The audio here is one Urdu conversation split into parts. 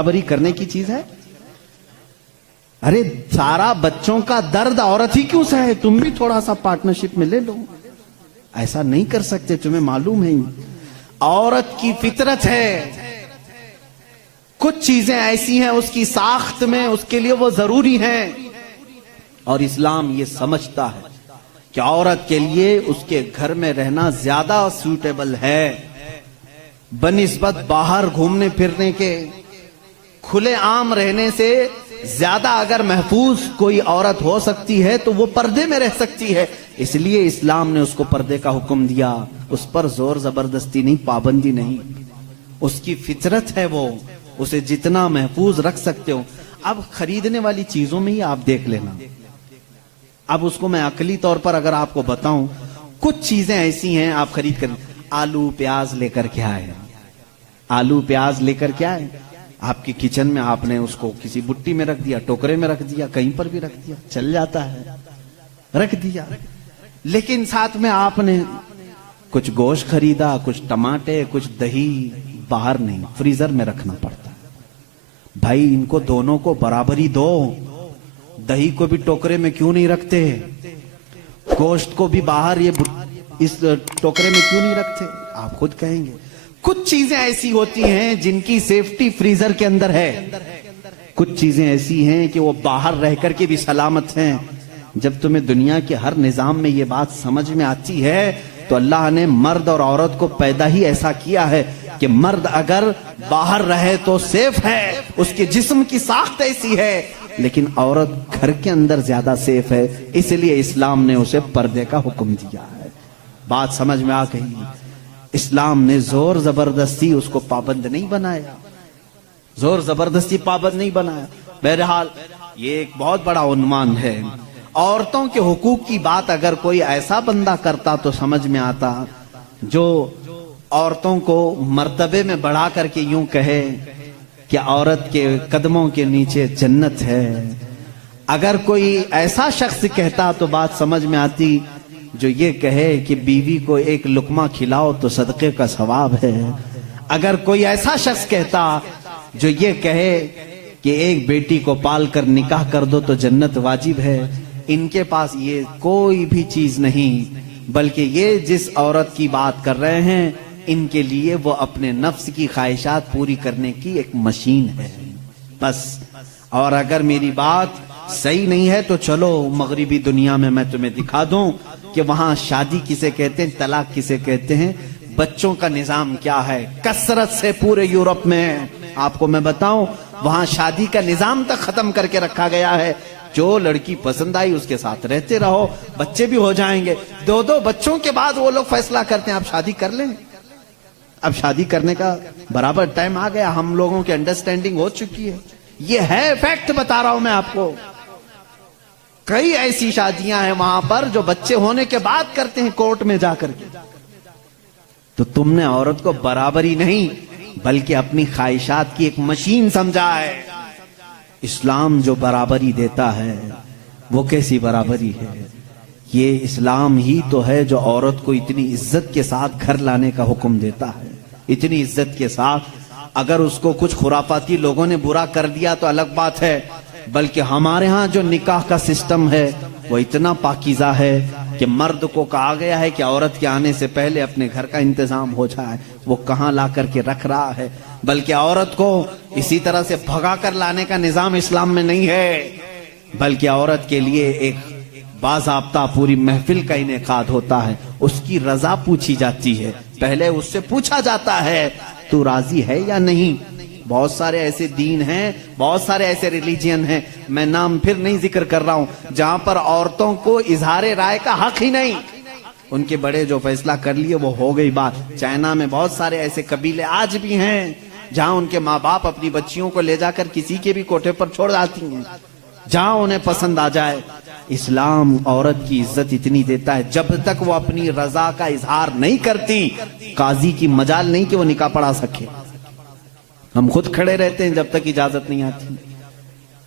برابری کرنے کی چیز ہے؟ ارے سارا بچوں کا درد عورت ہی کیوں سہے؟ تم بھی تھوڑا سا پارٹنرشپ میں لے لو. ایسا نہیں کر سکتے، تمہیں معلوم ہے عورت کی فطرت ہے، کچھ چیزیں ایسی ہیں اس کی ساخت میں، اس کے لیے وہ ضروری ہیں، اور اسلام یہ سمجھتا ہے کہ عورت کے لیے اس کے گھر میں رہنا زیادہ سوٹیبل ہے بنسبت باہر گھومنے پھرنے کے. کھلے عام رہنے سے زیادہ اگر محفوظ کوئی عورت ہو سکتی ہے تو وہ پردے میں رہ سکتی ہے. اس لیے اسلام نے اس کو پردے کا حکم دیا. اس پر زور زبردستی نہیں، پابندی نہیں، اس کی فطرت ہے، وہ اسے جتنا محفوظ رکھ سکتے ہو. اب خریدنے والی چیزوں میں ہی آپ دیکھ لینا. اب اس کو میں عقلی طور پر اگر آپ کو بتاؤں، کچھ چیزیں ایسی ہیں آپ خرید کر، آلو پیاز لے کر کے آئے، آلو پیاز لے کر کے آئے آپ کی کچن میں، آپ نے اس کو کسی بٹی میں رکھ دیا، ٹوکرے میں رکھ دیا، کہیں پر بھی رکھ دیا، چل جاتا ہے، رکھ دیا. لیکن ساتھ میں آپ نے کچھ گوشت خریدا، کچھ ٹماٹے، کچھ دہی، باہر نہیں، فریزر میں رکھنا پڑتا ہے. بھائی ان کو دونوں کو برابری دو. دہی کو بھی ٹوکرے میں کیوں نہیں رکھتے؟ گوشت کو بھی باہر اس ٹوکرے میں کیوں نہیں رکھتے؟ آپ خود کہیں گے. کچھ چیزیں ایسی ہوتی ہیں جن کی سیفٹی فریزر کے اندر ہے، کچھ چیزیں ایسی ہیں کہ وہ باہر رہ کر کے بھی سلامت ہیں. جب تمہیں دنیا کے ہر نظام میں یہ بات سمجھ میں آتی ہے تو اللہ نے مرد اور عورت کو پیدا ہی ایسا کیا ہے کہ مرد اگر باہر رہے تو سیف ہے، اس کے جسم کی ساخت ایسی ہے، لیکن عورت گھر کے اندر زیادہ سیف ہے. اس لیے اسلام نے اسے پردے کا حکم دیا ہے. بات سمجھ میں آ گئی؟ اسلام نے زور زبردستی اس کو پابند نہیں بنایا، زور زبردستی پابند نہیں بنایا. بہرحال یہ ایک بہت بڑا عنوان ہے. عورتوں کے حقوق کی بات اگر کوئی ایسا بندہ کرتا تو سمجھ میں آتا جو عورتوں کو مرتبے میں بڑھا کر کے یوں کہے کہ عورت کے قدموں کے نیچے جنت ہے. اگر کوئی ایسا شخص کہتا تو بات سمجھ میں آتی جو یہ کہے کہ بیوی کو ایک لقمہ کھلاؤ تو صدقے کا ثواب ہے. اگر کوئی ایسا شخص کہتا جو یہ کہے کہ ایک بیٹی کو پال کر نکاح کر دو تو جنت واجب ہے، ان کے پاس یہ کوئی بھی چیز نہیں، بلکہ یہ جس عورت کی بات کر رہے ہیں ان کے لیے وہ اپنے نفس کی خواہشات پوری کرنے کی ایک مشین ہے بس. اور اگر میری بات صحیح نہیں ہے تو چلو مغربی دنیا میں میں تمہیں دکھا دوں کہ وہاں شادی کسے کہتے ہیں، طلاق کسے کہتے ہیں، بچوں کا نظام کیا ہے. کثرت سے پورے یورپ میں آپ کو میں بتاؤں وہاں شادی کا نظام تک ختم کر کے رکھا گیا ہے. جو لڑکی پسند آئی اس کے ساتھ رہتے رہو، بچے بھی ہو جائیں گے. 2 بچوں کے بعد وہ لوگ فیصلہ کرتے ہیں آپ شادی کر لیں. اب شادی کرنے کا برابر ٹائم آ گیا، ہم لوگوں کی انڈرسٹینڈنگ ہو چکی ہے. یہ ہے فیکٹ بتا رہا ہوں میں آپ کو. کئی ایسی شادیاں ہیں وہاں پر جو بچے ہونے کے بعد کرتے ہیں کورٹ میں جا کر کے. تو تم نے عورت کو برابری نہیں بلکہ اپنی خواہشات کی ایک مشین سمجھا ہے. اسلام جو برابری دیتا ہے وہ کیسی برابری ہے؟ یہ اسلام ہی تو ہے جو عورت کو اتنی عزت کے ساتھ گھر لانے کا حکم دیتا ہے. اتنی عزت کے ساتھ. اگر اس کو کچھ خرافاتی لوگوں نے برا کر دیا تو الگ بات ہے، بلکہ ہمارے ہاں جو نکاح کا سسٹم ہے وہ اتنا پاکیزہ ہے کہ مرد کو کہا گیا ہے کہ عورت کے آنے سے پہلے اپنے گھر کا انتظام ہو جائے. وہ کہاں لا کر کے رکھ رہا ہے، بلکہ عورت کو اسی طرح سے بھگا کر لانے کا نظام اسلام میں نہیں ہے، بلکہ عورت کے لیے ایک باضابطہ پوری محفل کا انعقاد ہوتا ہے. اس کی رضا پوچھی جاتی ہے، پہلے اس سے پوچھا جاتا ہے تو راضی ہے یا نہیں. بہت سارے ایسے دین ہیں، بہت سارے ایسے ریلیجین ہیں، میں نام پھر نہیں ذکر کر رہا ہوں، جہاں پر عورتوں کو اظہار رائے کا حق ہی نہیں. ان کے بڑے جو فیصلہ کر لیے وہ ہو گئی بات. چائنا میں بہت سارے ایسے قبیلے آج بھی ہیں جہاں ان کے ماں باپ اپنی بچیوں کو لے جا کر کسی کے بھی کوٹھے پر چھوڑ جاتی ہیں جہاں انہیں پسند آ جائے. اسلام عورت کی عزت اتنی دیتا ہے جب تک وہ اپنی رضا کا اظہار نہیں کرتی قاضی کی مجال نہیں کہ وہ نکاح پڑھا سکے. ہم خود کھڑے رہتے ہیں جب تک اجازت نہیں آتی.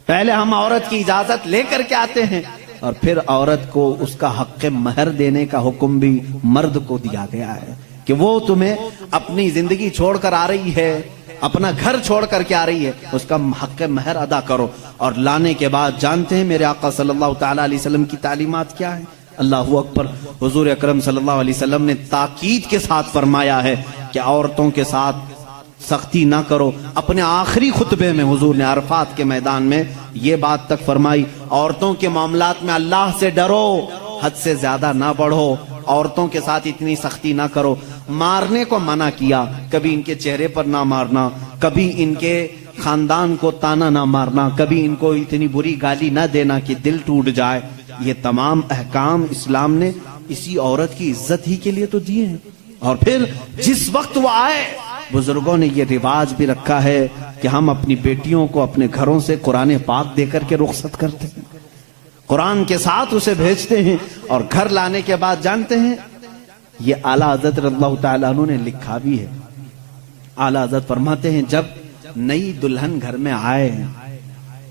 پہلے ہم عورت کی اجازت لے کر کے آتے ہیں اور پھر عورت کو اس کا حق مہر دینے کا حکم بھی مرد کو دیا گیا ہے کہ وہ تمہیں اپنی زندگی چھوڑ کر آ رہی ہے، اپنا گھر چھوڑ کر کے آ رہی ہے، اس کا حق مہر ادا کرو. اور لانے کے بعد جانتے ہیں میرے آقا صلی اللہ تعالیٰ علیہ وسلم کی تعلیمات کیا ہیں؟ اللہ اکبر. حضور اکرم صلی اللہ علیہ وسلم نے تاکید کے ساتھ فرمایا ہے کہ عورتوں کے ساتھ سختی نہ کرو. اپنے آخری خطبے میں حضور نے عرفات کے میدان میں یہ بات تک فرمائی، عورتوں کے معاملات میں اللہ سے ڈرو، حد سے زیادہ نہ بڑھو، عورتوں کے ساتھ اتنی سختی نہ کرو. مارنے کو منع کیا، کبھی ان کے چہرے پر نہ مارنا، کبھی ان کے خاندان کو تانا نہ مارنا، کبھی ان کو اتنی بری گالی نہ دینا کہ دل ٹوٹ جائے. یہ تمام احکام اسلام نے اسی عورت کی عزت ہی کے لیے تو دیے ہیں. اور پھر جس وقت وہ آئے، بزرگوں نے یہ رواج بھی رکھا ہے کہ ہم اپنی بیٹیوں کو اپنے گھروں سے قرآن پاک دے کر کے رخصت کرتے ہیں، قرآن کے ساتھ اسے بھیجتے ہیں. اور گھر لانے کے بعد جانتے ہیں، یہ اعلیٰ حضرت رضی اللہ تعالیٰ عنہ نے لکھا بھی ہے. اعلیٰ حضرت فرماتے ہیں جب نئی دلہن گھر میں آئے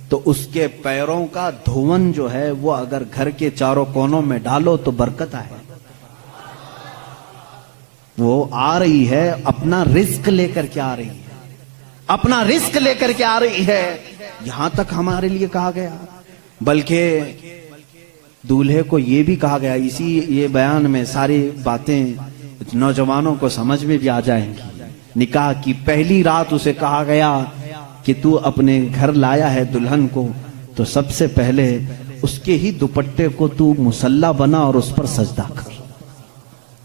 تو اس کے پیروں کا دھون جو ہے وہ اگر گھر کے چاروں کونوں میں ڈالو تو برکت آئے. وہ آ رہی ہے اپنا رزق لے کر کے آ رہی ہے، اپنا رزق لے کر کے آ رہی ہے. یہاں تک ہمارے لیے کہا گیا، بلکہ دولہے کو یہ بھی کہا گیا، اسی یہ بیان میں ساری باتیں نوجوانوں کو سمجھ میں بھی آ جائیں گی. نکاح کی پہلی رات اسے کہا گیا کہ تو اپنے گھر لایا ہے دلہن کو تو سب سے پہلے اس کے ہی دوپٹے کو تو مصلی بنا اور اس پر سجدہ کر.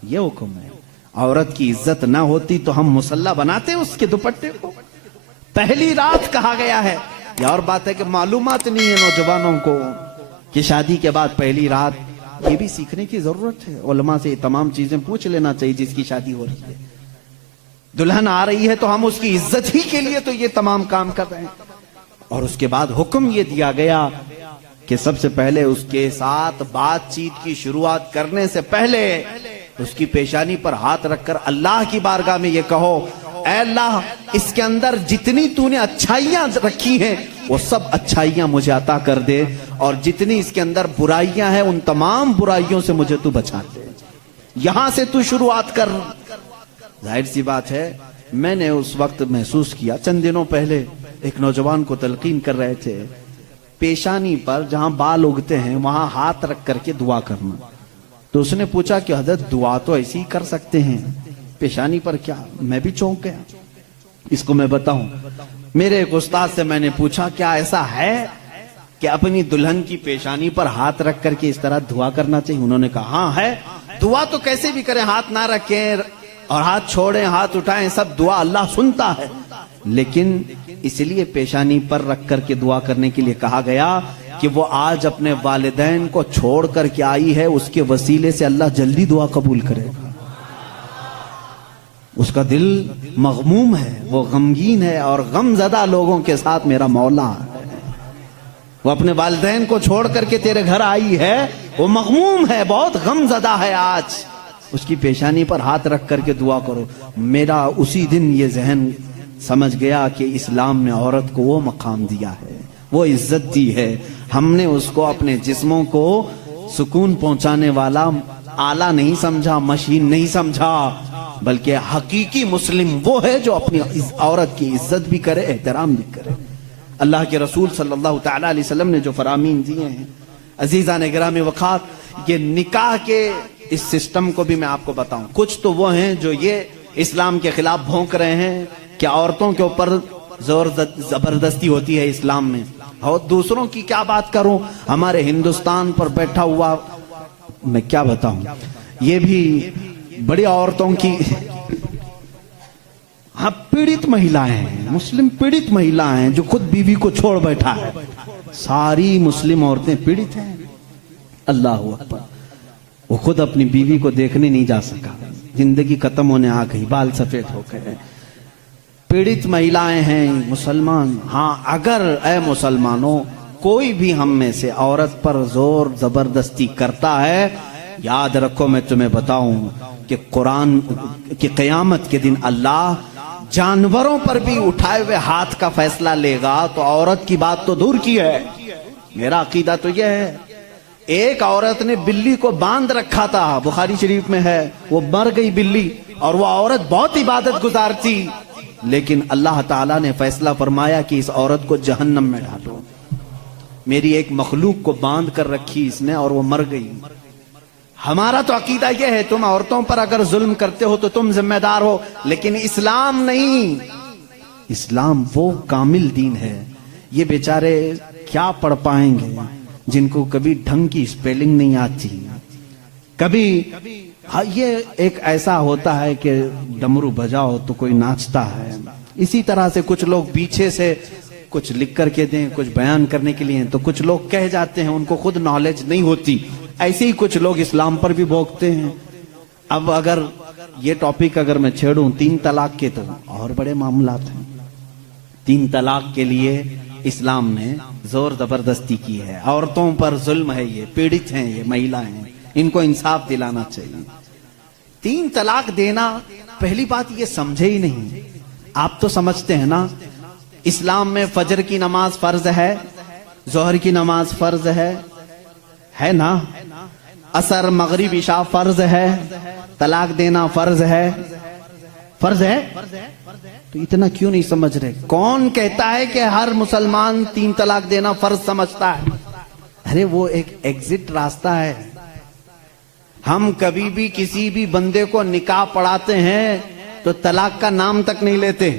یہ حکم ہے. عورت کی عزت نہ ہوتی تو ہم مصلی بناتے اس کے دوپٹے کو. پہلی رات کہا گیا ہے. یہ اور بات ہے کہ معلومات نہیں ہے نوجوانوں کو کہ شادی کے بعد پہلی رات، یہ بھی سیکھنے کی ضرورت ہے. علماء سے یہ تمام چیزیں پوچھ لینا چاہیے جس کی شادی ہو رہی ہے. دلہن آ رہی ہے تو ہم اس کی عزت ہی کے لیے تو یہ تمام کام کر رہے ہیں. اور اس کے بعد حکم یہ دیا گیا کہ سب سے پہلے اس کے ساتھ بات چیت کی شروعات کرنے سے پہلے اس کی پیشانی پر ہاتھ رکھ کر اللہ کی بارگاہ میں یہ کہو، اے اللہ اس کے اندر جتنی تو نے اچھائیاں رکھی ہیں وہ سب اچھائیاں مجھے عطا کر دے، اور جتنی اس کے اندر برائیاں ہیں ان تمام برائیوں سے مجھے تو بچا دے. یہاں سے تو شروعات کر. ظاہر سی بات ہے، میں نے اس وقت محسوس کیا، چند دنوں پہلے ایک نوجوان کو تلقین کر رہے تھے، پیشانی پر جہاں بال اگتے ہیں وہاں ہاتھ رکھ کر کے دعا کرنا. تو اس نے پوچھا کہ حضرت دعا تو ایسی ہی کر سکتے ہیں، پیشانی پر کیا؟ میں بھی چونک گیا. اس کو میں بتاؤں، میرے ایک استاد سے میں نے پوچھا کیا ایسا ہے کہ اپنی دلہن کی پیشانی پر ہاتھ رکھ کر کے اس طرح دعا کرنا چاہیے؟ انہوں نے کہا ہاں ہے. دعا تو کیسے بھی کریں، ہاتھ نہ رکھیں اور ہاتھ چھوڑیں ہاتھ اٹھائیں، سب دعا اللہ سنتا ہے، لیکن اس لیے پیشانی پر رکھ کر کے دعا کرنے کے لیے کہا گیا کہ وہ آج اپنے والدین کو چھوڑ کر کے آئی ہے، اس کے وسیلے سے اللہ جلدی دعا قبول کرے گا. اس کا دل مغموم ہے، وہ غمگین ہے، اور غم زدہ لوگوں کے ساتھ میرا مولا ہے. وہ اپنے والدین کو چھوڑ کر کے تیرے گھر آئی ہے، وہ مغموم ہے، بہت غم زدہ ہے. آج اس کی پیشانی پر ہاتھ رکھ کر کے دعا کرو. میرا اسی دن یہ ذہن سمجھ گیا کہ اسلام نے عورت کو وہ مقام دیا ہے، وہ عزت دی ہے. ہم نے اس کو اپنے جسموں کو سکون پہنچانے والا آلہ نہیں سمجھا، مشین نہیں سمجھا، بلکہ حقیقی مسلم وہ ہے جو اپنی عورت کی عزت بھی کرے، احترام بھی کرے. اللہ کے رسول صلی اللہ تعالیٰ علیہ وسلم نے جو فرامین دیے ہیں، عزیزان گرامی وقات، یہ نکاح کے اس سسٹم کو بھی میں آپ کو بتاؤں. کچھ تو وہ ہیں جو یہ اسلام کے خلاف بھونک رہے ہیں کہ عورتوں کے اوپر زور زبردستی ہوتی ہے اسلام میں، اور دوسروں کی کیا بات کروں. ہمارے ہندوستان پر بیٹھا ہوا میں کیا بتاؤں، یہ بھی بڑی عورتوں کی ہاں پیڑت مہیلائیں ہیں، مسلم پیڑت مہیلائیں ہیں جو خود بیوی کو چھوڑ بیٹھا ہے. ساری مسلم عورتیں پیڑت ہیں. اللہ اکبر. وہ خود اپنی بیوی کو دیکھنے نہیں جا سکا، زندگی ختم ہونے آ گئی، بال سفید ہو گئے. پیڑت مہیلائیں ہیں مسلمان. ہاں اگر اے مسلمانوں کوئی بھی ہم میں سے عورت پر زور زبردستی کرتا ہے، یاد رکھو میں تمہیں بتاؤں کہ قرآن کی قیامت کے دن اللہ جانوروں پر بھی اٹھائے ہوئے ہاتھ کا فیصلہ لے گا. تو عورت کی بات تو دور کی ہے. میرا عقیدہ تو یہ ہے، ایک عورت نے بلی کو باندھ رکھا تھا، بخاری شریف میں ہے، وہ مر گئی بلی، اور وہ عورت بہت عبادت گزار تھی. لیکن اللہ تعالیٰ نے فیصلہ فرمایا کہ اس عورت کو جہنم میں ڈالو. میری ایک مخلوق کو باندھ کر رکھی اس نے اور وہ مر گئی. ہمارا تو عقیدہ یہ ہے تم عورتوں پر اگر ظلم کرتے ہو تو تم ذمہ دار ہو، لیکن اسلام نہیں. اسلام وہ کامل دین ہے. یہ بیچارے کیا پڑھ پائیں گے جن کو کبھی ڈھنگ کی اسپیلنگ نہیں آتی. کبھی یہ ایک ایسا ہوتا ہے کہ ڈمرو بجاؤ تو کوئی ناچتا ہے. اسی طرح سے کچھ لوگ پیچھے سے کچھ لکھ کر کے دیں، کچھ بیان کرنے کے لیے، تو کچھ لوگ کہہ جاتے ہیں، ان کو خود نالج نہیں ہوتی. ایسے ہی کچھ لوگ اسلام پر بھی بھوکتے ہیں. اب اگر یہ ٹاپک اگر میں چھیڑوں 3 طلاق کے، تو اور بڑے معاملات ہیں. 3 طلاق کے لیے اسلام نے زور زبردستی کی ہے. عورتوں پر ظلم ہے، یہ پیڑت ہیں، یہ مہیلا ہیں، ان کو انصاف دلانا چاہیے. 3 طلاق دینا، پہلی بات یہ سمجھے ہی نہیں. آپ تو سمجھتے ہیں نا اسلام میں فجر کی نماز فرض ہے، ظہر کی نماز فرض ہے نا، عصر مغرب عشاء فرض ہے، طلاق دینا فرض ہے. فرض ہے تو اتنا کیوں نہیں سمجھ رہے؟ کون کہتا ہے کہ ہر مسلمان 3 طلاق دینا فرض سمجھتا ہے؟ ارے وہ ایک ایگزٹ راستہ ہے. ہم کبھی بھی کسی بھی بندے کو نکاح پڑھاتے ہیں تو طلاق کا نام تک نہیں لیتے.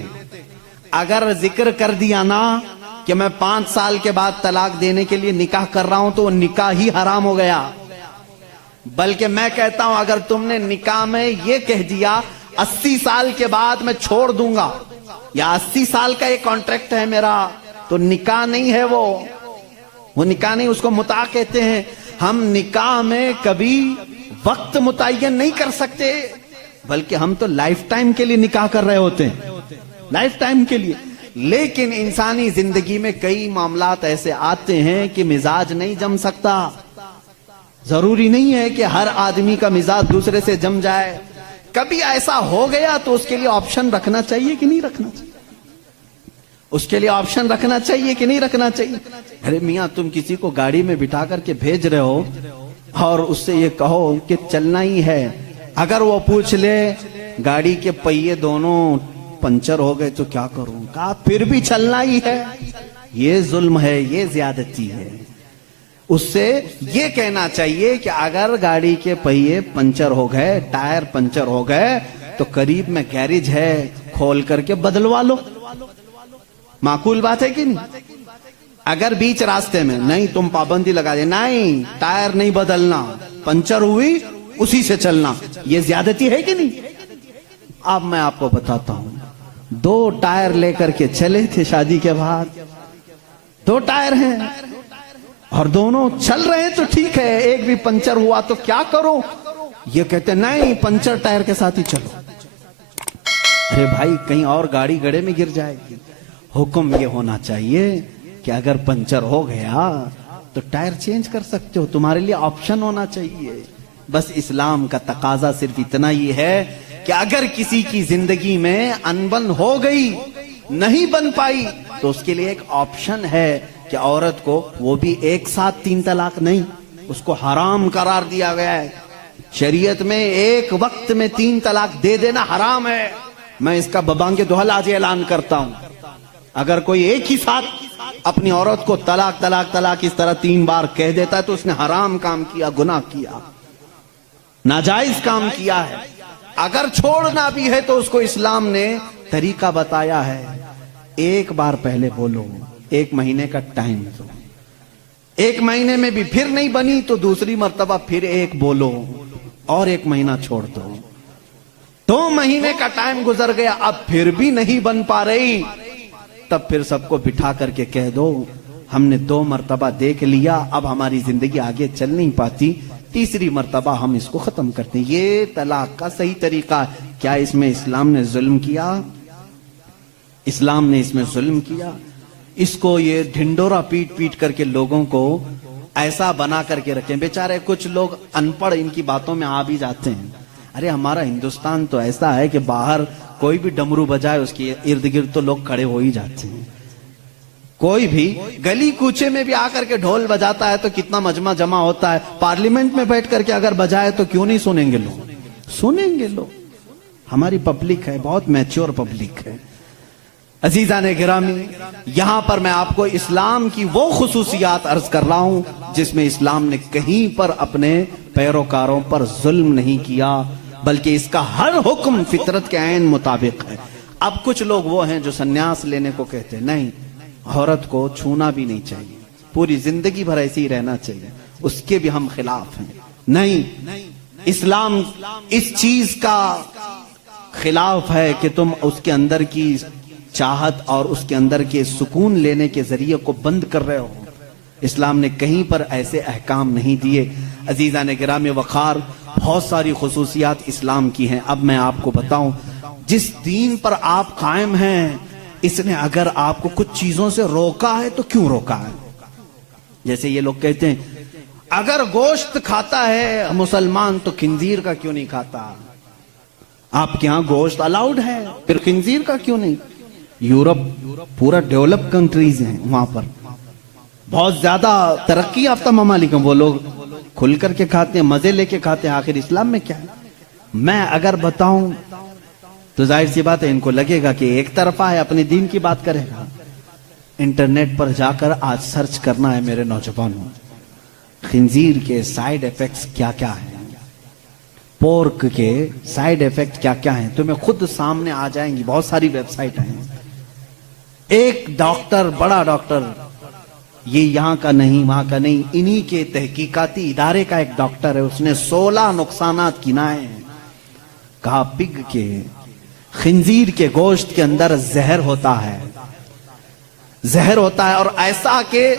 اگر ذکر کر دیا نا کہ میں 5 سال کے بعد طلاق دینے کے لیے نکاح کر رہا ہوں تو وہ نکاح ہی حرام ہو گیا. بلکہ میں کہتا ہوں اگر تم نے نکاح میں یہ کہہ دیا 80 سال کے بعد میں چھوڑ دوں گا، یا 80 سال کا یہ کانٹریکٹ ہے میرا، تو نکاح نہیں ہے. وہ نکاح نہیں، اس کو متاع کہتے ہیں. ہم نکاح میں کبھی وقت متعین نہیں کر سکتے، بلکہ ہم تو لائف ٹائم کے لیے نکاح کر رہے ہوتے ہیں، لائف ٹائم کے لیے. لیکن انسانی زندگی میں کئی معاملات ایسے آتے ہیں کہ مزاج نہیں جم سکتا. ضروری نہیں ہے کہ ہر آدمی کا مزاج دوسرے سے جم جائے. کبھی ایسا ہو گیا تو اس کے لیے آپشن رکھنا چاہیے کہ نہیں رکھنا چاہیے؟ اس کے لیے آپشن رکھنا چاہیے کہ نہیں رکھنا چاہیے؟ ارے میاں تم کسی کو گاڑی میں بٹھا کر کے بھیج رہے ہو اور اس سے یہ کہو کہ چلنا ہی ہے، اگر وہ پوچھ لے گاڑی کے پہیے دونوں پنچر ہو گئے تو کیا کروں؟ کہا پھر بھی چلنا ہی ہے. یہ ظلم ہے، یہ زیادتی ہے. اس سے یہ کہنا چاہیے کہ اگر گاڑی کے پہیے پنچر ہو گئے، ٹائر پنچر ہو گئے، تو قریب میں گیریج ہے، کھول کر کے بدلوا لو. معقول بات ہے کہ نہیں؟ اگر بیچ راستے میں نہیں تم پابندی لگا دے، نہیں ٹائر نہیں بدلنا، پنچر ہوئی اسی سے چلنا، یہ زیادتی ہے کہ نہیں؟ اب میں آپ کو بتاتا ہوں، 2 ٹائر لے کر کے چلے تھے شادی کے بعد، 2 ٹائر ہیں اور دونوں چل رہے ہیں تو ٹھیک ہے، ایک بھی پنچر ہوا تو کیا کرو؟ یہ کہتے نہیں پنچر ٹائر کے ساتھ ہی چلو. ارے بھائی کہیں اور گاڑی گڑے میں گر جائے گی. حکم یہ ہونا چاہیے کہ اگر پنچر ہو گیا تو ٹائر چینج کر سکتے ہو، تمہارے لیے آپشن ہونا چاہیے. بس اسلام کا تقاضا صرف اتنا ہی ہے کہ اگر کسی کی زندگی میں انبن ہو گئی، نہیں بن پائی، تو اس کے لیے ایک آپشن ہے کہ عورت کو وہ بھی ایک ساتھ 3 طلاق نہیں، اس کو حرام قرار دیا گیا ہے. شریعت میں ایک وقت میں 3 طلاق دے دینا حرام ہے. میں اس کا ببانگ دہل آج اعلان کرتا ہوں. اگر کوئی ایک ہی ساتھ اپنی عورت کو طلاق طلاق طلاق اس طرح 3 بار کہہ دیتا ہے تو اس نے حرام کام کیا، گناہ کیا، ناجائز کام کیا ہے. اگر چھوڑنا بھی ہے تو اس کو اسلام نے طریقہ بتایا ہے. 1 بار پہلے بولو، 1 مہینے کا ٹائم دو، 1 مہینے میں بھی پھر نہیں بنی تو دوسری مرتبہ پھر 1 بولو اور 1 مہینہ چھوڑ دو. 2 مہینے کا ٹائم گزر گیا، اب پھر بھی نہیں بن پا رہی، تب پھر سب کو بٹھا کر کے کہہ دو ہم نے 2 مرتبہ دیکھ لیا، اب ہماری زندگی آگے چل نہیں پاتی، تیسری مرتبہ ہم اس کو ختم کرتے ہیں. یہ طلاق کا صحیح طریقہ ہے. کیا اس میں اسلام نے ظلم کیا؟ اسلام نے اس میں ظلم کیا؟ اس کو یہ ڈھنڈورا پیٹ پیٹ کر کے لوگوں کو ایسا بنا کر کے رکھیں. بیچارے کچھ لوگ ان پڑھ ان کی باتوں میں آ بھی جاتے ہیں. ارے ہمارا ہندوستان تو ایسا ہے کہ باہر کوئی بھی ڈمرو بجائے اس کے ارد گرد تو لوگ کھڑے ہو ہی جاتے ہیں. کوئی بھی گلی کوچے میں بھی آ کر کے ڈھول بجاتا ہے تو کتنا مجمع جمع ہوتا ہے. پارلیمنٹ میں بیٹھ کر کے اگر بجائے تو کیوں نہیں سنیں گے لوگ؟ سنیں گے لوگ. ہماری پبلک ہے، بہت میچور پبلک ہے. عزیزان گرامی، یہاں پر میں آپ کو اسلام کی وہ خصوصیات عرض کر رہا ہوں جس میں اسلام نے کہیں پر اپنے پیروکاروں پر ظلم نہیں کیا، بلکہ اس کا ہر حکم فطرت کے عین مطابق ہے۔ اب کچھ لوگ وہ ہیں جو سنیاس لینے کو کہتے ہیں، نہیں، عورت کو چھونا بھی نہیں چاہیے، پوری زندگی بھر ایسے ہی رہنا چاہیے، اس کے بھی ہم خلاف ہیں۔ نہیں، اسلام اس چیز کا خلاف ہے کہ تم اس کے اندر کی چاہت اور اس کے اندر کے سکون لینے کے ذریعے کو بند کر رہے ہو۔ اسلام نے کہیں پر ایسے احکام نہیں دیے۔ عزیزان گرامی وقار، بہت ساری خصوصیات اسلام کی ہیں۔ اب میں آپ کو بتاؤں، جس دین پر آپ قائم ہیں، اس نے اگر آپ کو کچھ چیزوں سے روکا ہے تو کیوں روکا ہے؟ جیسے یہ لوگ کہتے ہیں اگر گوشت کھاتا ہے مسلمان تو خنزیر کا کیوں نہیں کھاتا؟ آپ کے ہاں گوشت الاؤڈ ہے، پھر خنزیر کا کیوں نہیں؟ یورپ پورا ڈیولپ کنٹریز ہیں، وہاں پر بہت زیادہ ترقی یافتہ ممالک ہیں، وہ لوگ کھل کر کے کھاتے ہیں، مزے لے کے کھاتے ہیں۔ آخر اسلام میں کیا ہے؟ میں اگر بتاؤں تو ظاہر سی بات ہے ان کو لگے گا کہ ایک طرفہ ہے، اپنے دین کی بات کرے گا۔ انٹرنیٹ پر جا کر آج سرچ کرنا ہے میرے نوجوانوں، خنزیر کے سائیڈ ایفیکٹس کیا کیا ہیں، پورک کے سائیڈ ایفیکٹ کیا کیا ہیں، تمہیں خود سامنے آ جائیں گی۔ بہت ساری ویب سائٹ ہیں۔ ایک ڈاکٹر، بڑا ڈاکٹر، یہ یہاں کا نہیں وہاں کا نہیں، انہی کے تحقیقاتی ادارے کا ایک ڈاکٹر ہے، اس نے 16 نقصانات گنائے ہیں۔ کہا پگ کے، خنزیر کے گوشت کے اندر زہر ہوتا ہے، زہر ہوتا ہے، اور ایسا کہ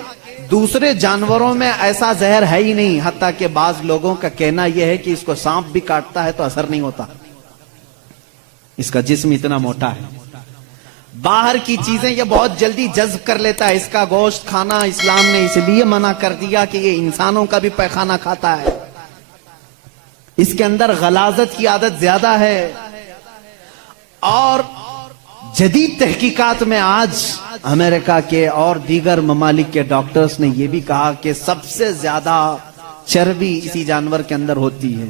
دوسرے جانوروں میں ایسا زہر ہے ہی نہیں، حتیٰ کہ بعض لوگوں کا کہنا یہ ہے کہ اس کو سانپ بھی کاٹتا ہے تو اثر نہیں ہوتا، اس کا جسم اتنا موٹا ہے۔ باہر کی چیزیں یہ بہت جلدی جذب کر لیتا ہے، اس کا گوشت کھانا اسلام نے اس لیے منع کر دیا کہ یہ انسانوں کا بھی پیخانہ کھاتا ہے، اس کے اندر غلاظت کی عادت زیادہ ہے۔ اور جدید تحقیقات میں آج امریکہ کے اور دیگر ممالک کے ڈاکٹرز نے یہ بھی کہا کہ سب سے زیادہ چربی اسی جانور کے اندر ہوتی ہے،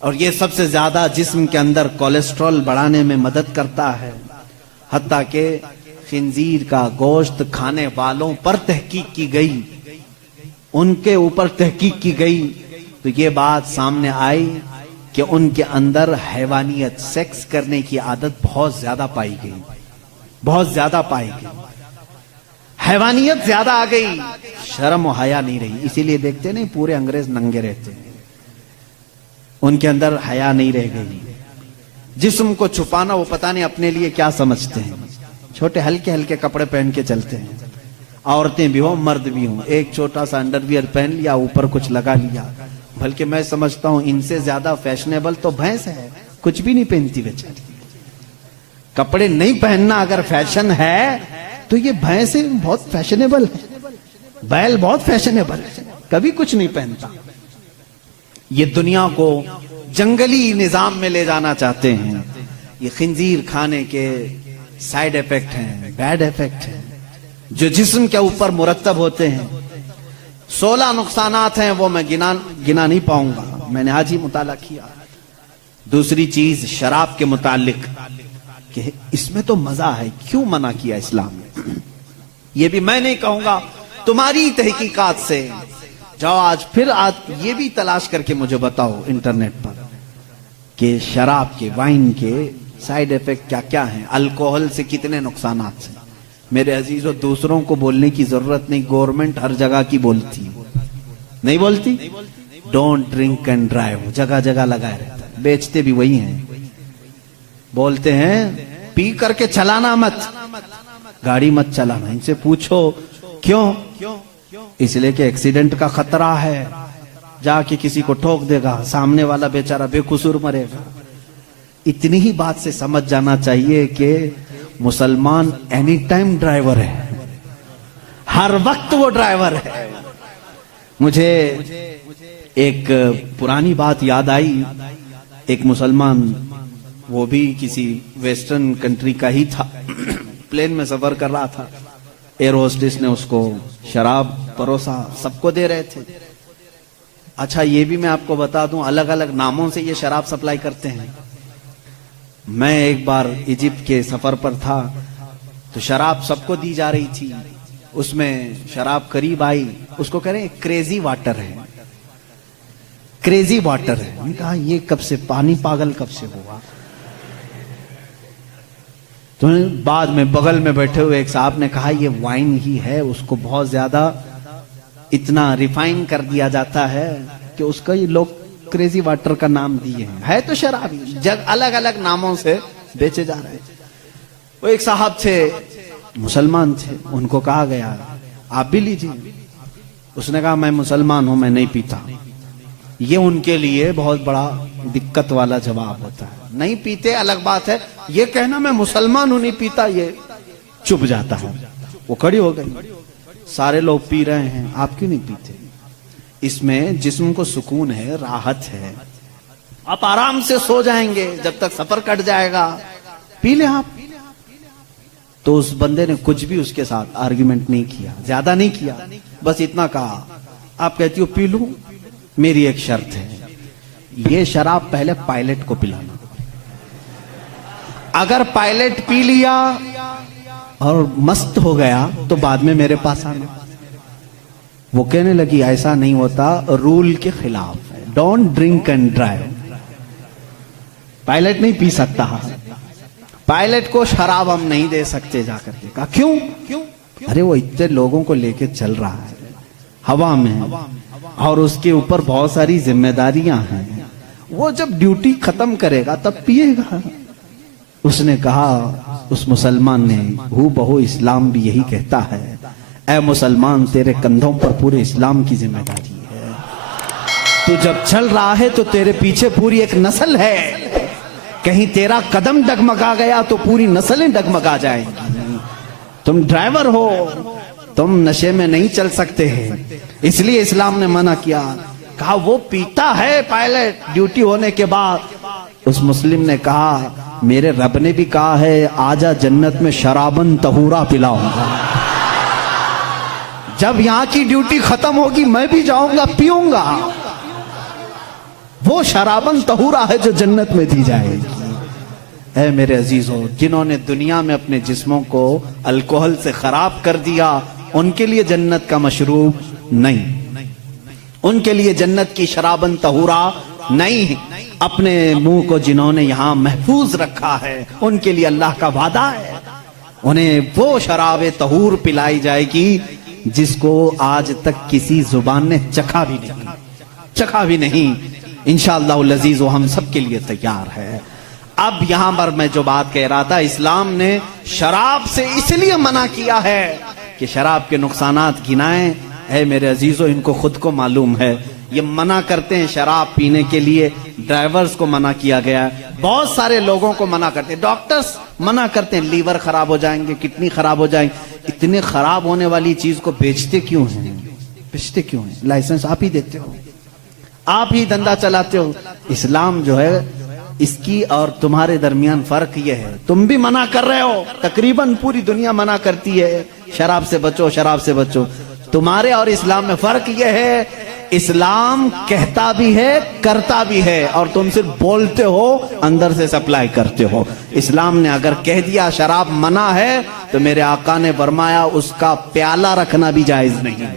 اور یہ سب سے زیادہ جسم کے اندر کولیسٹرول بڑھانے میں مدد کرتا ہے۔ حتیٰ کہ خنزیر کا گوشت کھانے والوں پر تحقیق کی گئی، ان کے اوپر تحقیق کی گئی تو یہ بات سامنے آئی کہ ان کے اندر حیوانیت، سیکس کرنے کی عادت بہت زیادہ پائی گئی، بہت زیادہ پائی گئی، حیوانیت زیادہ آ گئی، شرم و حیا نہیں رہی۔ اسی لیے دیکھتے نہیں پورے انگریز ننگے رہتے ہیں، ان کے اندر حیا نہیں رہ گئی۔ جسم کو چھپانا وہ پتہ نہیں اپنے لیے کیا سمجھتے ہیں، چھوٹے ہلکے ہلکے کپڑے پہن کے چلتے ہیں، عورتیں بھی ہوں مرد بھی ہوں، ایک چھوٹا سا انڈر ویئر پہن لیا، اوپر کچھ لگا لیا۔ بلکہ میں سمجھتا ہوں ان سے زیادہ فیشنیبل تو بھینس ہے، کچھ بھی نہیں پہنتی بیچاری۔ کپڑے نہیں پہننا اگر فیشن ہے تو یہ بھینس بہت فیشنیبل ہے، بیل بہت فیشنیبل ہے، کبھی کچھ نہیں پہنتا۔ یہ دنیا کو جنگلی نظام میں لے جانا چاہتے ہیں۔ یہ خنزیر کھانے کے سائیڈ ایفیکٹ ہیں، بیڈ ایفیکٹ ہیں جو جسم کے اوپر مرتب ہوتے ہیں۔ 16 نقصانات ہیں، وہ میں گنا نہیں پاؤں گا، میں نے آج ہی مطالعہ کیا۔ دوسری چیز شراب کے متعلق کہ اس میں تو مزہ ہے، کیوں منع کیا اسلام نے؟ یہ بھی میں نہیں کہوں گا، تمہاری تحقیقات سے جاؤ آج یہ بھی تلاش کر کے مجھے بتاؤ انٹرنیٹ پر کہ شراب کے، وائن کے سائیڈ ایفیکٹ کیا کیا ہیں، الکوہل سے کتنے نقصانات ہیں۔ میرے عزیزو، دوسروں کو بولنے کی ضرورت نہیں، گورنمنٹ ہر جگہ کی بولتی، نہیں بولتی؟ ڈونٹ ڈرنک اینڈ ڈرائیو جگہ جگہ لگائے رہتا ہے، بیچتے بھی وہی ہیں، بولتے ہیں پی کر کے چلانا مت، گاڑی مت چلانا۔ ان سے پوچھو کیوں؟ اس لیے کہ ایکسیڈنٹ کا خطرہ ہے، جا کے کسی کو ٹھوک دے گا، سامنے والا بیچارہ بے قصور مرے گا۔ اتنی ہی بات سے سمجھ جانا چاہیے کہ مسلمان اینی ٹائم ڈرائیور ہے، ہر وقت وہ ڈرائیور ہے۔ مجھے ایک پرانی بات یاد آئی، ایک مسلمان، وہ بھی کسی ویسٹرن کنٹری کا ہی تھا، پلین میں سفر کر رہا تھا، ایئر ہوسٹس نے اس کو شراب پروسا، سب کو دے رہے تھے۔ اچھا یہ بھی میں آپ کو بتا دوں، الگ الگ ناموں سے یہ شراب سپلائی کرتے ہیں۔ میں ایک بار ایجپٹ کے سفر پر تھا، تو شراب سب کو دی جا رہی تھی، اس میں شراب قریب آئی، اس کو کہہ رہے ہیں کریزی واٹر ہے، کریزی واٹر ہے۔ میں نے کہا یہ کب سے پانی پاگل کب سے ہوا؟ تو بعد میں بغل میں بیٹھے ہوئے ایک صاحب نے کہا یہ وائن ہی ہے، اس کو بہت زیادہ اتنا ریفائن کر دیا جاتا ہے کہ اس کا یہ لوگ کریزی واٹر کا نام دیے ہیں، ہے تو شراب ہی، جگ الگ الگ ناموں سے بیچے جا رہے ہیں۔ وہ ایک صاحب تھے، مسلمان تھے، ان کو کہا گیا آپ بھی لیجیے، اس نے کہا میں مسلمان ہوں، میں نہیں پیتا۔ یہ ان کے لیے بہت بڑا دقت والا جواب ہوتا ہے، نہیں پیتے الگ بات ہے، یہ کہنا میں مسلمان ہوں نہیں پیتا یہ چپ جاتا ہے۔ وہ کھڑی ہو گئی، سارے لوگ پی رہے ہیں، آپ کیوں نہیں پیتے؟ اس میں جسم کو سکون ہے، راحت ہے، آپ آرام سے سو جائیں گے جب تک سفر کٹ جائے گا، پی لیں آپ۔ تو اس بندے نے کچھ بھی اس کے ساتھ آرگیومنٹ نہیں کیا، زیادہ نہیں کیا، بس اتنا کہا آپ کہتی ہو پی لوں، میری ایک شرط ہے، یہ شراب پہلے پائلٹ کو پلانا، اگر پائلٹ پی لیا اور مست ہو گیا تو بعد میں میرے پاس آنا۔ وہ کہنے لگی ایسا نہیں ہوتا، رول کے خلاف ہے، don't drink and drive, pilot نہیں پی سکتا، پائلٹ کو شراب ہم نہیں دے سکتے۔ جا کر کے کہا کیوں؟ ارے وہ اتنے لوگوں کو لے کے چل رہا ہے ہوا میں، اور اس کے اوپر بہت ساری ذمہ داریاں ہیں، وہ جب ڈیوٹی ختم کرے گا تب پیے گا۔ اس نے کہا، اس مسلمان نے، ہو بہو اسلام بھی یہی کہتا ہے، اے مسلمان تیرے کندھوں پر پورے اسلام کی ذمہ داری ہے، تو جب چل رہا ہے تو تیرے پیچھے پوری ایک نسل ہے، کہیں تیرا قدم ڈگمگا گیا تو پوری نسلیں ڈگمگا جائیں گی، تم ڈرائیور ہو، تم نشے میں نہیں چل سکتے ہیں، اس لیے اسلام نے منع کیا۔ کہا وہ پیتا ہے پائلٹ ڈیوٹی ہونے کے بعد۔ اس مسلم نے کہا میرے رب نے بھی کہا ہے آجا جنت میں شرابن طہورا پلاؤں گا، جب یہاں کی ڈیوٹی ختم ہوگی میں بھی جاؤں گا پیوں گا، وہ شرابن طہورا ہے جو جنت میں دی جائے گی۔ اے میرے عزیزوں، جنہوں نے دنیا میں اپنے جسموں کو الکوہل سے خراب کر دیا، ان کے لیے جنت کا مشروب نہیں، ان کے لیے جنت کی شرابن طہورا نہیں۔ اپنے منہ کو جنہوں نے یہاں محفوظ رکھا ہے، ان کے لیے اللہ کا وعدہ ہے، انہیں وہ شراب طہور پلائی جائے گی جس کو آج تک کسی زبان نے چکھا بھی نہیں۔ انشاءاللہ العزیز وہ ہم سب کے لیے تیار ہے۔ اب یہاں پر میں جو بات کہہ رہا تھا، اسلام نے شراب سے اس لیے منع کیا ہے کہ شراب کے نقصانات گنائیں۔ اے میرے عزیزوں، ان کو خود کو معلوم ہے، یہ منع کرتے ہیں شراب پینے کے لیے، ڈرائیورز کو منع کیا گیا ہے، بہت سارے لوگوں کو منع کرتے ہیں، ڈاکٹرز منع کرتے ہیں، لیور خراب ہو جائیں گے، کڈنی خراب ہو جائیں گے۔ اتنے خراب ہونے والی چیز کو بیچتے کیوں ہیں؟ لائسنس آپ ہی دیتے ہو، آپ ہی دھندا چلاتے ہو۔ اسلام جو ہے اس کی اور تمہارے درمیان فرق یہ ہے، تم بھی منع کر رہے ہو، تقریباً پوری دنیا منع کرتی ہے شراب سے بچو، شراب سے بچو۔ تمہارے اور اسلام میں فرق یہ ہے، اسلام کہتا بھی ہے کرتا بھی ہے، اور تم صرف بولتے ہو، اندر سے سپلائی کرتے ہو۔ اسلام نے اگر کہہ دیا شراب منع ہے تو میرے آقا نے فرمایا اس کا پیالہ رکھنا بھی جائز نہیں۔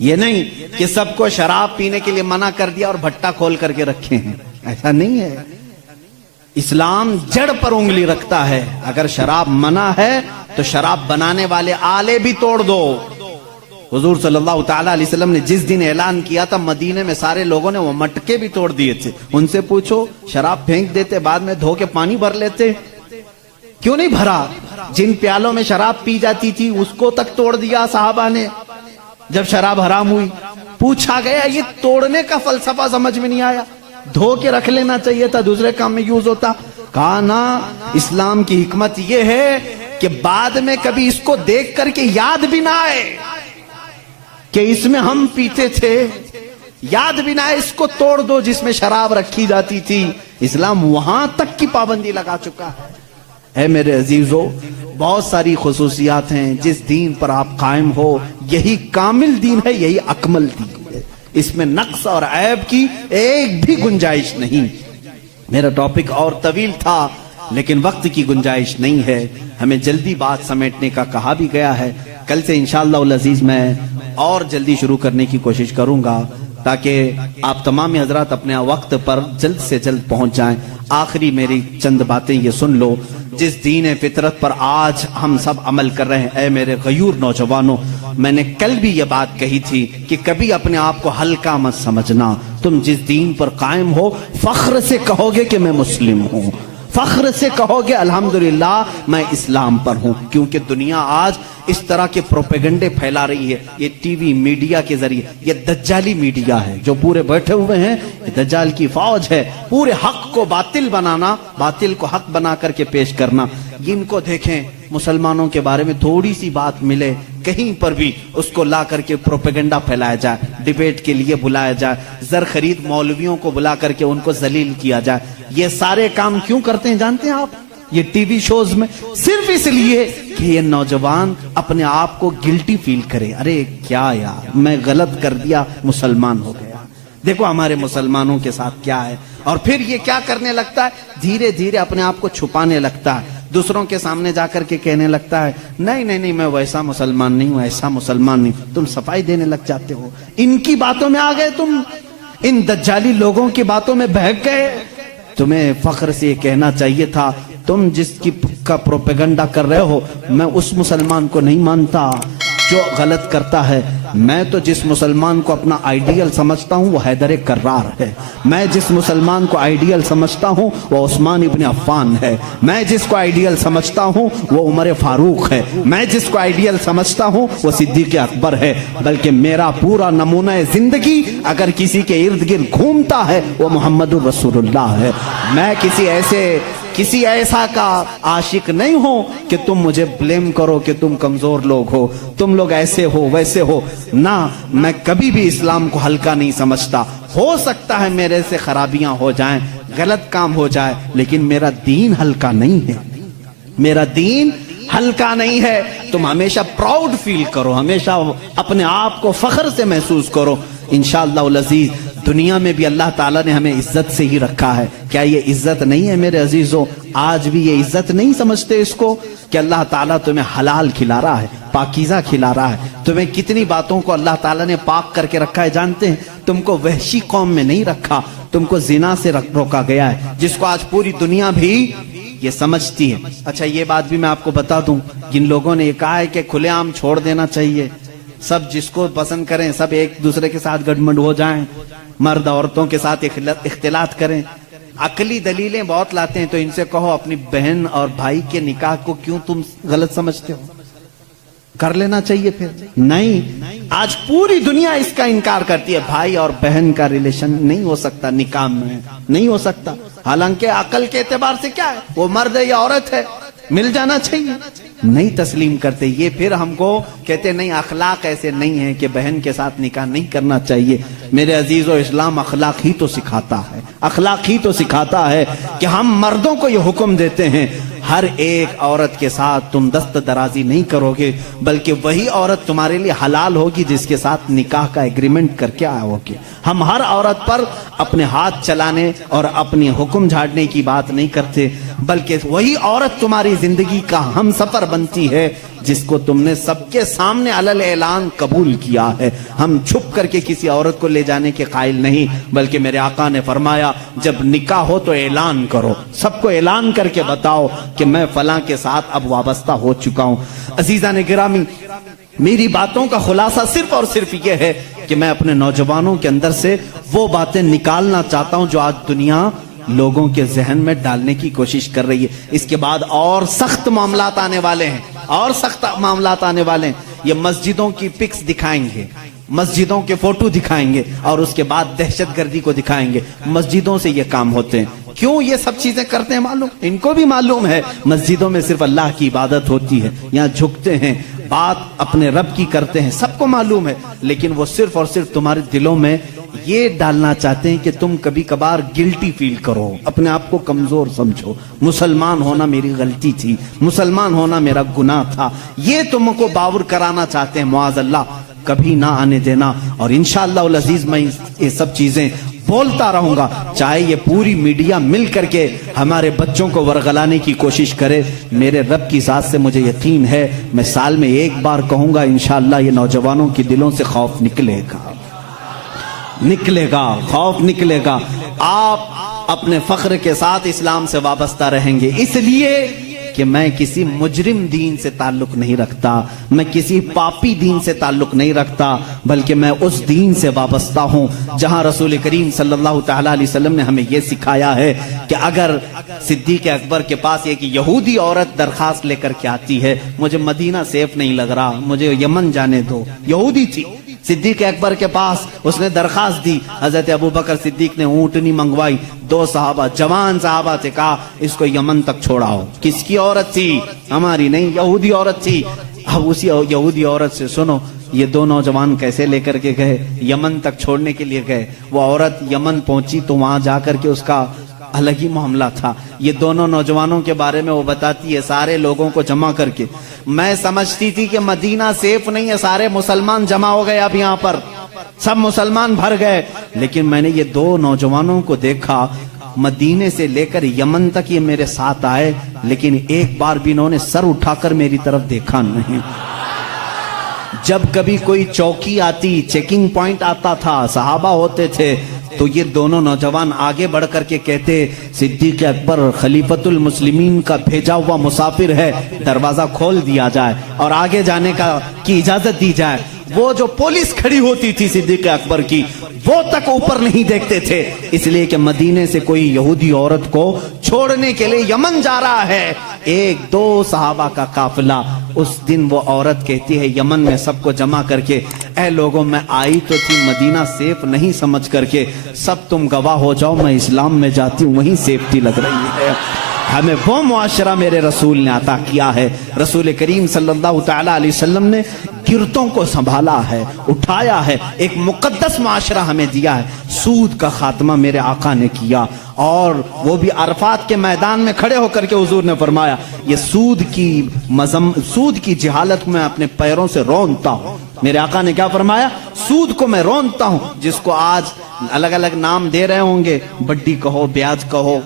یہ نہیں کہ سب کو شراب پینے کے لیے منع کر دیا اور بھٹا کھول کر کے رکھے ہیں، ایسا نہیں ہے۔ اسلام جڑ پر انگلی رکھتا ہے، اگر شراب منع ہے تو شراب بنانے والے آلے بھی توڑ دو۔ حضور صلی اللہ تعالیٰ علیہ وسلم نے جس دن اعلان کیا تھا، مدینے میں سارے لوگوں نے وہ مٹکے بھی توڑ دیے تھے۔ ان سے پوچھو، شراب پھینک دیتے، بعد میں دھو کے پانی بھر لیتے، کیوں نہیں بھرا؟ جن پیالوں میں شراب پی جاتی تھی اس کو تک توڑ دیا صحابہ نے جب شراب حرام ہوئی۔ پوچھا گیا یہ توڑنے کا فلسفہ سمجھ میں نہیں آیا، دھو کے رکھ لینا چاہیے تھا، دوسرے کام میں یوز ہوتا۔ کہا نا، اسلام کی حکمت یہ ہے کہ بعد میں کبھی اس کو دیکھ کر کے یاد بھی نہ آئے کہ اس میں ہم پیتے تھے، یاد بھی نہ آئے، اس کو توڑ دو جس میں شراب رکھی جاتی تھی۔ اسلام وہاں تک کی پابندی لگا چکا ہے۔ اے میرے عزیزو، بہت ساری خصوصیات ہیں، جس دین پر آپ قائم ہو یہی کامل دین ہے، یہی اکمل دین ہے، اس میں نقص اور عیب کی ایک بھی گنجائش نہیں۔ میرا ٹاپک اور طویل تھا، لیکن وقت کی گنجائش نہیں ہے، ہمیں جلدی بات سمیٹنے کا کہا بھی گیا ہے۔ کل سے انشاءاللہ العزیز میں اور جلدی شروع کرنے کی کوشش کروں گا تاکہ آپ تمام حضرات اپنے وقت پر جلد سے جلد پہنچ جائیں۔ آخری میری چند باتیں یہ سن لو، جس دین فطرت پر آج ہم سب عمل کر رہے ہیں، اے میرے غیور نوجوانوں، میں نے کل بھی یہ بات کہی تھی کہ کبھی اپنے آپ کو ہلکا مت سمجھنا۔ تم جس دین پر قائم ہو، فخر سے کہو گے کہ میں مسلم ہوں، فخر سے کہو گے الحمدللہ میں اسلام پر ہوں، کیونکہ دنیا آج اس طرح کے پروپیگنڈے پھیلا رہی ہے، یہ ٹی وی میڈیا کے ذریعے، یہ دجالی میڈیا ہے جو پورے بیٹھے ہوئے ہیں، یہ دجال کی فوج ہے، پورے حق کو باطل بنانا، باطل کو حق بنا کر کے پیش کرنا۔ ان کو دیکھیں، مسلمانوں کے بارے میں تھوڑی سی بات ملے کہیں پر بھی اس کو لا کر کے پروپیگنڈا پھیلایا جائے، ڈیبیٹ کے لیے بلایا جائے، زر خرید مولویوں کو بلا کر کے ان کو ذلیل کیا جائے۔ یہ سارے کام کیوں کرتے ہیں جانتے ہیں آپ؟ یہ ٹی وی شوز میں صرف اس لیے کہ یہ نوجوان اپنے آپ کو گلٹی فیل کرے، ارے کیا یار میں غلط کر دیا، مسلمان ہو گیا، دیکھو ہمارے مسلمانوں کے ساتھ کیا ہے۔ اور پھر یہ کیا کرنے لگتا ہے، دھیرے دھیرے اپنے آپ کو چھپانے لگتا ہے، دوسروں کے سامنے جا کر کے کہنے لگتا ہے نہیں نہیں نہیں میں ویسا مسلمان نہیں ہوں، ایسا مسلمان نہیں۔ تم صفائی دینے لگ جاتے ہو، ان کی باتوں میں آ گئے، تم ان دجالی لوگوں کی باتوں میں بہک گئے۔ تمہیں فخر سے یہ کہنا چاہیے تھا تم جس کا پروپیگنڈا کر رہے ہو، میں اس مسلمان کو نہیں مانتا جو غلط کرتا ہے، میں تو جس مسلمان کو اپنا آئیڈیل سمجھتا ہوں وہ حیدر کرار ہے، میں جس مسلمان کو آئیڈیل سمجھتا ہوں وہ عثمان ابن عفان ہے، میں جس کو آئیڈیل سمجھتا ہوں وہ عمر فاروق ہے، میں جس کو آئیڈیل سمجھتا ہوں وہ صدیق اکبر ہے، بلکہ میرا پورا نمونہ زندگی اگر کسی کے ارد گرد گھومتا ہے وہ محمد رسول اللہ ہے۔ میں کسی ایسا کا عاشق نہیں ہوں کہ تم مجھے بلیم کرو کہ تم کمزور لوگ ہو، تم لوگ ایسے ہو ویسے ہو، نہ، میں کبھی بھی اسلام کو ہلکا نہیں سمجھتا۔ ہو سکتا ہے میرے سے خرابیاں ہو جائیں، غلط کام ہو جائے، لیکن میرا دین ہلکا نہیں ہے، میرا دین ہلکا نہیں ہے۔ تم ہمیشہ پراؤڈ فیل کرو، ہمیشہ اپنے آپ کو فخر سے محسوس کرو۔ انشاءاللہ العزیز دنیا میں بھی اللہ تعالیٰ نے ہمیں عزت سے ہی رکھا ہے۔ کیا یہ عزت نہیں ہے میرے عزیزوں؟ آج بھی یہ عزت نہیں سمجھتے اس کو کہ اللہ تعالیٰ تمہیں حلال کھلا رہا ہے، پاکیزہ کھلا رہا ہے، تمہیں کتنی باتوں کو اللہ تعالیٰ نے پاک کر کے رکھا ہے جانتے ہیں؟ تم کو وحشی قوم میں نہیں رکھا، تم کو زنا سے روکا گیا ہے، جس کو آج پوری دنیا بھی یہ سمجھتی ہے۔ اچھا یہ بات بھی میں آپ کو بتا دوں، جن لوگوں نے یہ کہا ہے کہ کھلے عام چھوڑ دینا چاہیے، سب جس کو پسند کریں، سب ایک دوسرے کے ساتھ گڈمڈ ہو جائیں، مرد عورتوں کے ساتھ اختلاط کریں، عقلی دلیلیں بہت لاتے ہیں، تو ان سے کہو اپنی بہن اور بھائی کے نکاح کو کیوں تم غلط سمجھتے ہو؟ کر لینا چاہیے پھر نہیں۔ آج پوری دنیا اس کا انکار کرتی ہے، بھائی اور بہن کا ریلیشن نہیں ہو سکتا، نکاح میں نہیں ہو سکتا، حالانکہ عقل کے اعتبار سے کیا ہے، وہ مرد ہے یا عورت ہے، مل جانا چاہیے، نہیں تسلیم کرتے۔ یہ پھر ہم کو کہتے نہیں اخلاق ایسے نہیں ہیں کہ بہن کے ساتھ نکاح نہیں کرنا چاہیے۔ میرے عزیزو، اسلام اخلاق ہی تو سکھاتا ہے، اخلاق ہی تو سکھاتا ہے کہ ہم مردوں کو یہ حکم دیتے ہیں ہر ایک عورت کے ساتھ تم دست درازی نہیں کرو گے، بلکہ وہی عورت تمہارے لیے حلال ہوگی جس کے ساتھ نکاح کا ایگریمنٹ کر کے آئے ہوگے۔ ہم ہر عورت پر اپنے ہاتھ چلانے اور اپنے حکم جھاڑنے کی بات نہیں کرتے، بلکہ وہی عورت تمہاری زندگی کا ہم سفر بنتی ہے جس کو تم نے سب کے سامنے علل اعلان قبول کیا ہے۔ ہم چھپ کر کے کسی عورت کو لے جانے کے قائل نہیں، بلکہ میرے آقا نے فرمایا جب نکاح ہو تو اعلان کرو، سب کو اعلان کر کے بتاؤ کہ میں فلاں کے ساتھ اب وابستہ ہو چکا ہوں۔ عزیزان گرامی، میری باتوں کا خلاصہ صرف اور صرف یہ ہے کہ میں اپنے نوجوانوں کے اندر سے وہ باتیں نکالنا چاہتا ہوں جو آج دنیا لوگوں کے ذہن میں ڈالنے کی کوشش کر رہی ہے۔ اس کے بعد اور سخت معاملات آنے والے ہیں، اور سخت معاملات آنے والے ہیں۔ یہ مسجدوں کی پکس دکھائیں گے، مسجدوں کے فوٹو دکھائیں گے، اور اس کے بعد دہشت گردی کو دکھائیں گے۔ مسجدوں سے یہ کام ہوتے ہیں۔ کیوں یہ سب چیزیں کرتے ہیں معلوم؟ ان کو بھی معلوم ہے مسجدوں میں صرف اللہ کی عبادت ہوتی ہے، یہاں جھکتے ہیں، بات اپنے رب کی کرتے ہیں، سب کو معلوم ہے، لیکن وہ صرف اور صرف تمہارے دلوں میں یہ ڈالنا چاہتے ہیں کہ تم کبھی کبھار گلٹی فیل کرو، اپنے آپ کو کمزور سمجھو، مسلمان ہونا میری غلطی تھی، مسلمان ہونا میرا گناہ تھا، یہ تم کو باور کرانا چاہتے ہیں۔ معاذ اللہ، کبھی نہ آنے دینا۔ اور انشاءاللہ العزیز میں یہ سب چیزیں بولتا رہوں گا، چاہے یہ پوری میڈیا مل کر کے ہمارے بچوں کو ورغلانے کی کوشش کرے۔ میرے رب کی ذات سے مجھے یقین ہے میں سال میں ایک بار کہوں گا، انشاءاللہ یہ نوجوانوں کی دلوں سے خوف نکلے گا، خوف نکلے گا۔ آپ اپنے فخر کے ساتھ اسلام سے وابستہ رہیں گے، اس لیے کہ میں کسی مجرم دین سے تعلق نہیں رکھتا، میں کسی پاپی دین سے تعلق نہیں رکھتا، بلکہ میں اس دین سے وابستہ ہوں جہاں رسول کریم صلی اللہ تعالیٰ علیہ وسلم نے ہمیں یہ سکھایا ہے کہ اگر صدیق اکبر کے پاس ایک یہودی عورت درخواست لے کر کے آتی ہے، مجھے مدینہ سیف نہیں لگ رہا، مجھے یمن جانے دو، یہودی تھی، صدیق اکبر کے پاس اس نے درخواست دی، حضرت ابوبکر صدیق نے اونٹنی منگوائی، 2 صحابہ جوان صحابہ سے کہا اس کو یمن تک چھوڑاؤ۔ کس کی عورت تھی؟ ہماری نہیں، یہودی عورت تھی۔ اب اسی یہودی عورت سے سنو یہ 2 نوجوان کیسے لے کر کے گئے، یمن تک چھوڑنے کے لیے گئے۔ وہ عورت یمن پہنچی تو وہاں جا کر کے اس کا الگ ہی معاملہ تھا۔ یہ دونوں نوجوانوں کے بارے میں وہ بتاتی ہے، سارے لوگوں کو جمع کر کے، میں سمجھتی تھی کہ مدینہ سیف نہیں ہے، سارے مسلمان جمع ہو گئے، اب یہاں پر سب مسلمان بھر گئے، لیکن میں نے یہ 2 نوجوانوں کو دیکھا، مدینے سے لے کر یمن تک یہ میرے ساتھ آئے، لیکن ایک بار بھی انہوں نے سر اٹھا کر میری طرف دیکھا نہیں۔ جب کبھی کوئی چوکی آتی، چیکنگ پوائنٹ آتا تھا، صحابہ ہوتے تھے، تو یہ دونوں نوجوان آگے بڑھ کر کے کہتے صدیق اکبر خلیفۃ المسلمین کا بھیجا ہوا مسافر ہے، دروازہ کھول دیا جائے اور آگے جانے کی اجازت دی جائے۔ وہ جو پولیس کھڑی ہوتی تھی صدیق اکبر کی، وہ تک اوپر نہیں دیکھتے تھے، اس لیے کہ مدینے سے کوئی یہودی عورت کو چھوڑنے کے لیے یمن جا رہا ہے۔ 1-2 صحابہ کا قافلہ، اس دن وہ عورت کہتی ہے یمن میں سب کو جمع کر کے، اے لوگوں میں آئی تو تھی مدینہ سیف نہیں سمجھ کر کے، سب تم گواہ ہو جاؤ میں اسلام میں جاتی ہوں وہیں سیفٹی لگ رہی ہے۔ ہمیں وہ معاشرہ میرے رسول نے عطا کیا ہے۔ رسول کریم صلی اللہ تعالیٰ علیہ وسلم نے گرتوں کو سنبھالا ہے، اٹھایا ہے، ایک مقدس معاشرہ ہمیں دیا ہے۔ سود کا خاتمہ میرے آقا نے کیا، اور وہ بھی عرفات کے میدان میں کھڑے ہو کر کے حضور نے فرمایا یہ سود کی جہالت میں اپنے پیروں سے رونتا ہوں۔ میرے آقا نے کیا فرمایا؟ سود کو میں رونتا ہوں، جس کو آج الگ الگ نام دے رہے ہوں گے، بڈی کہو، بیاج کہو،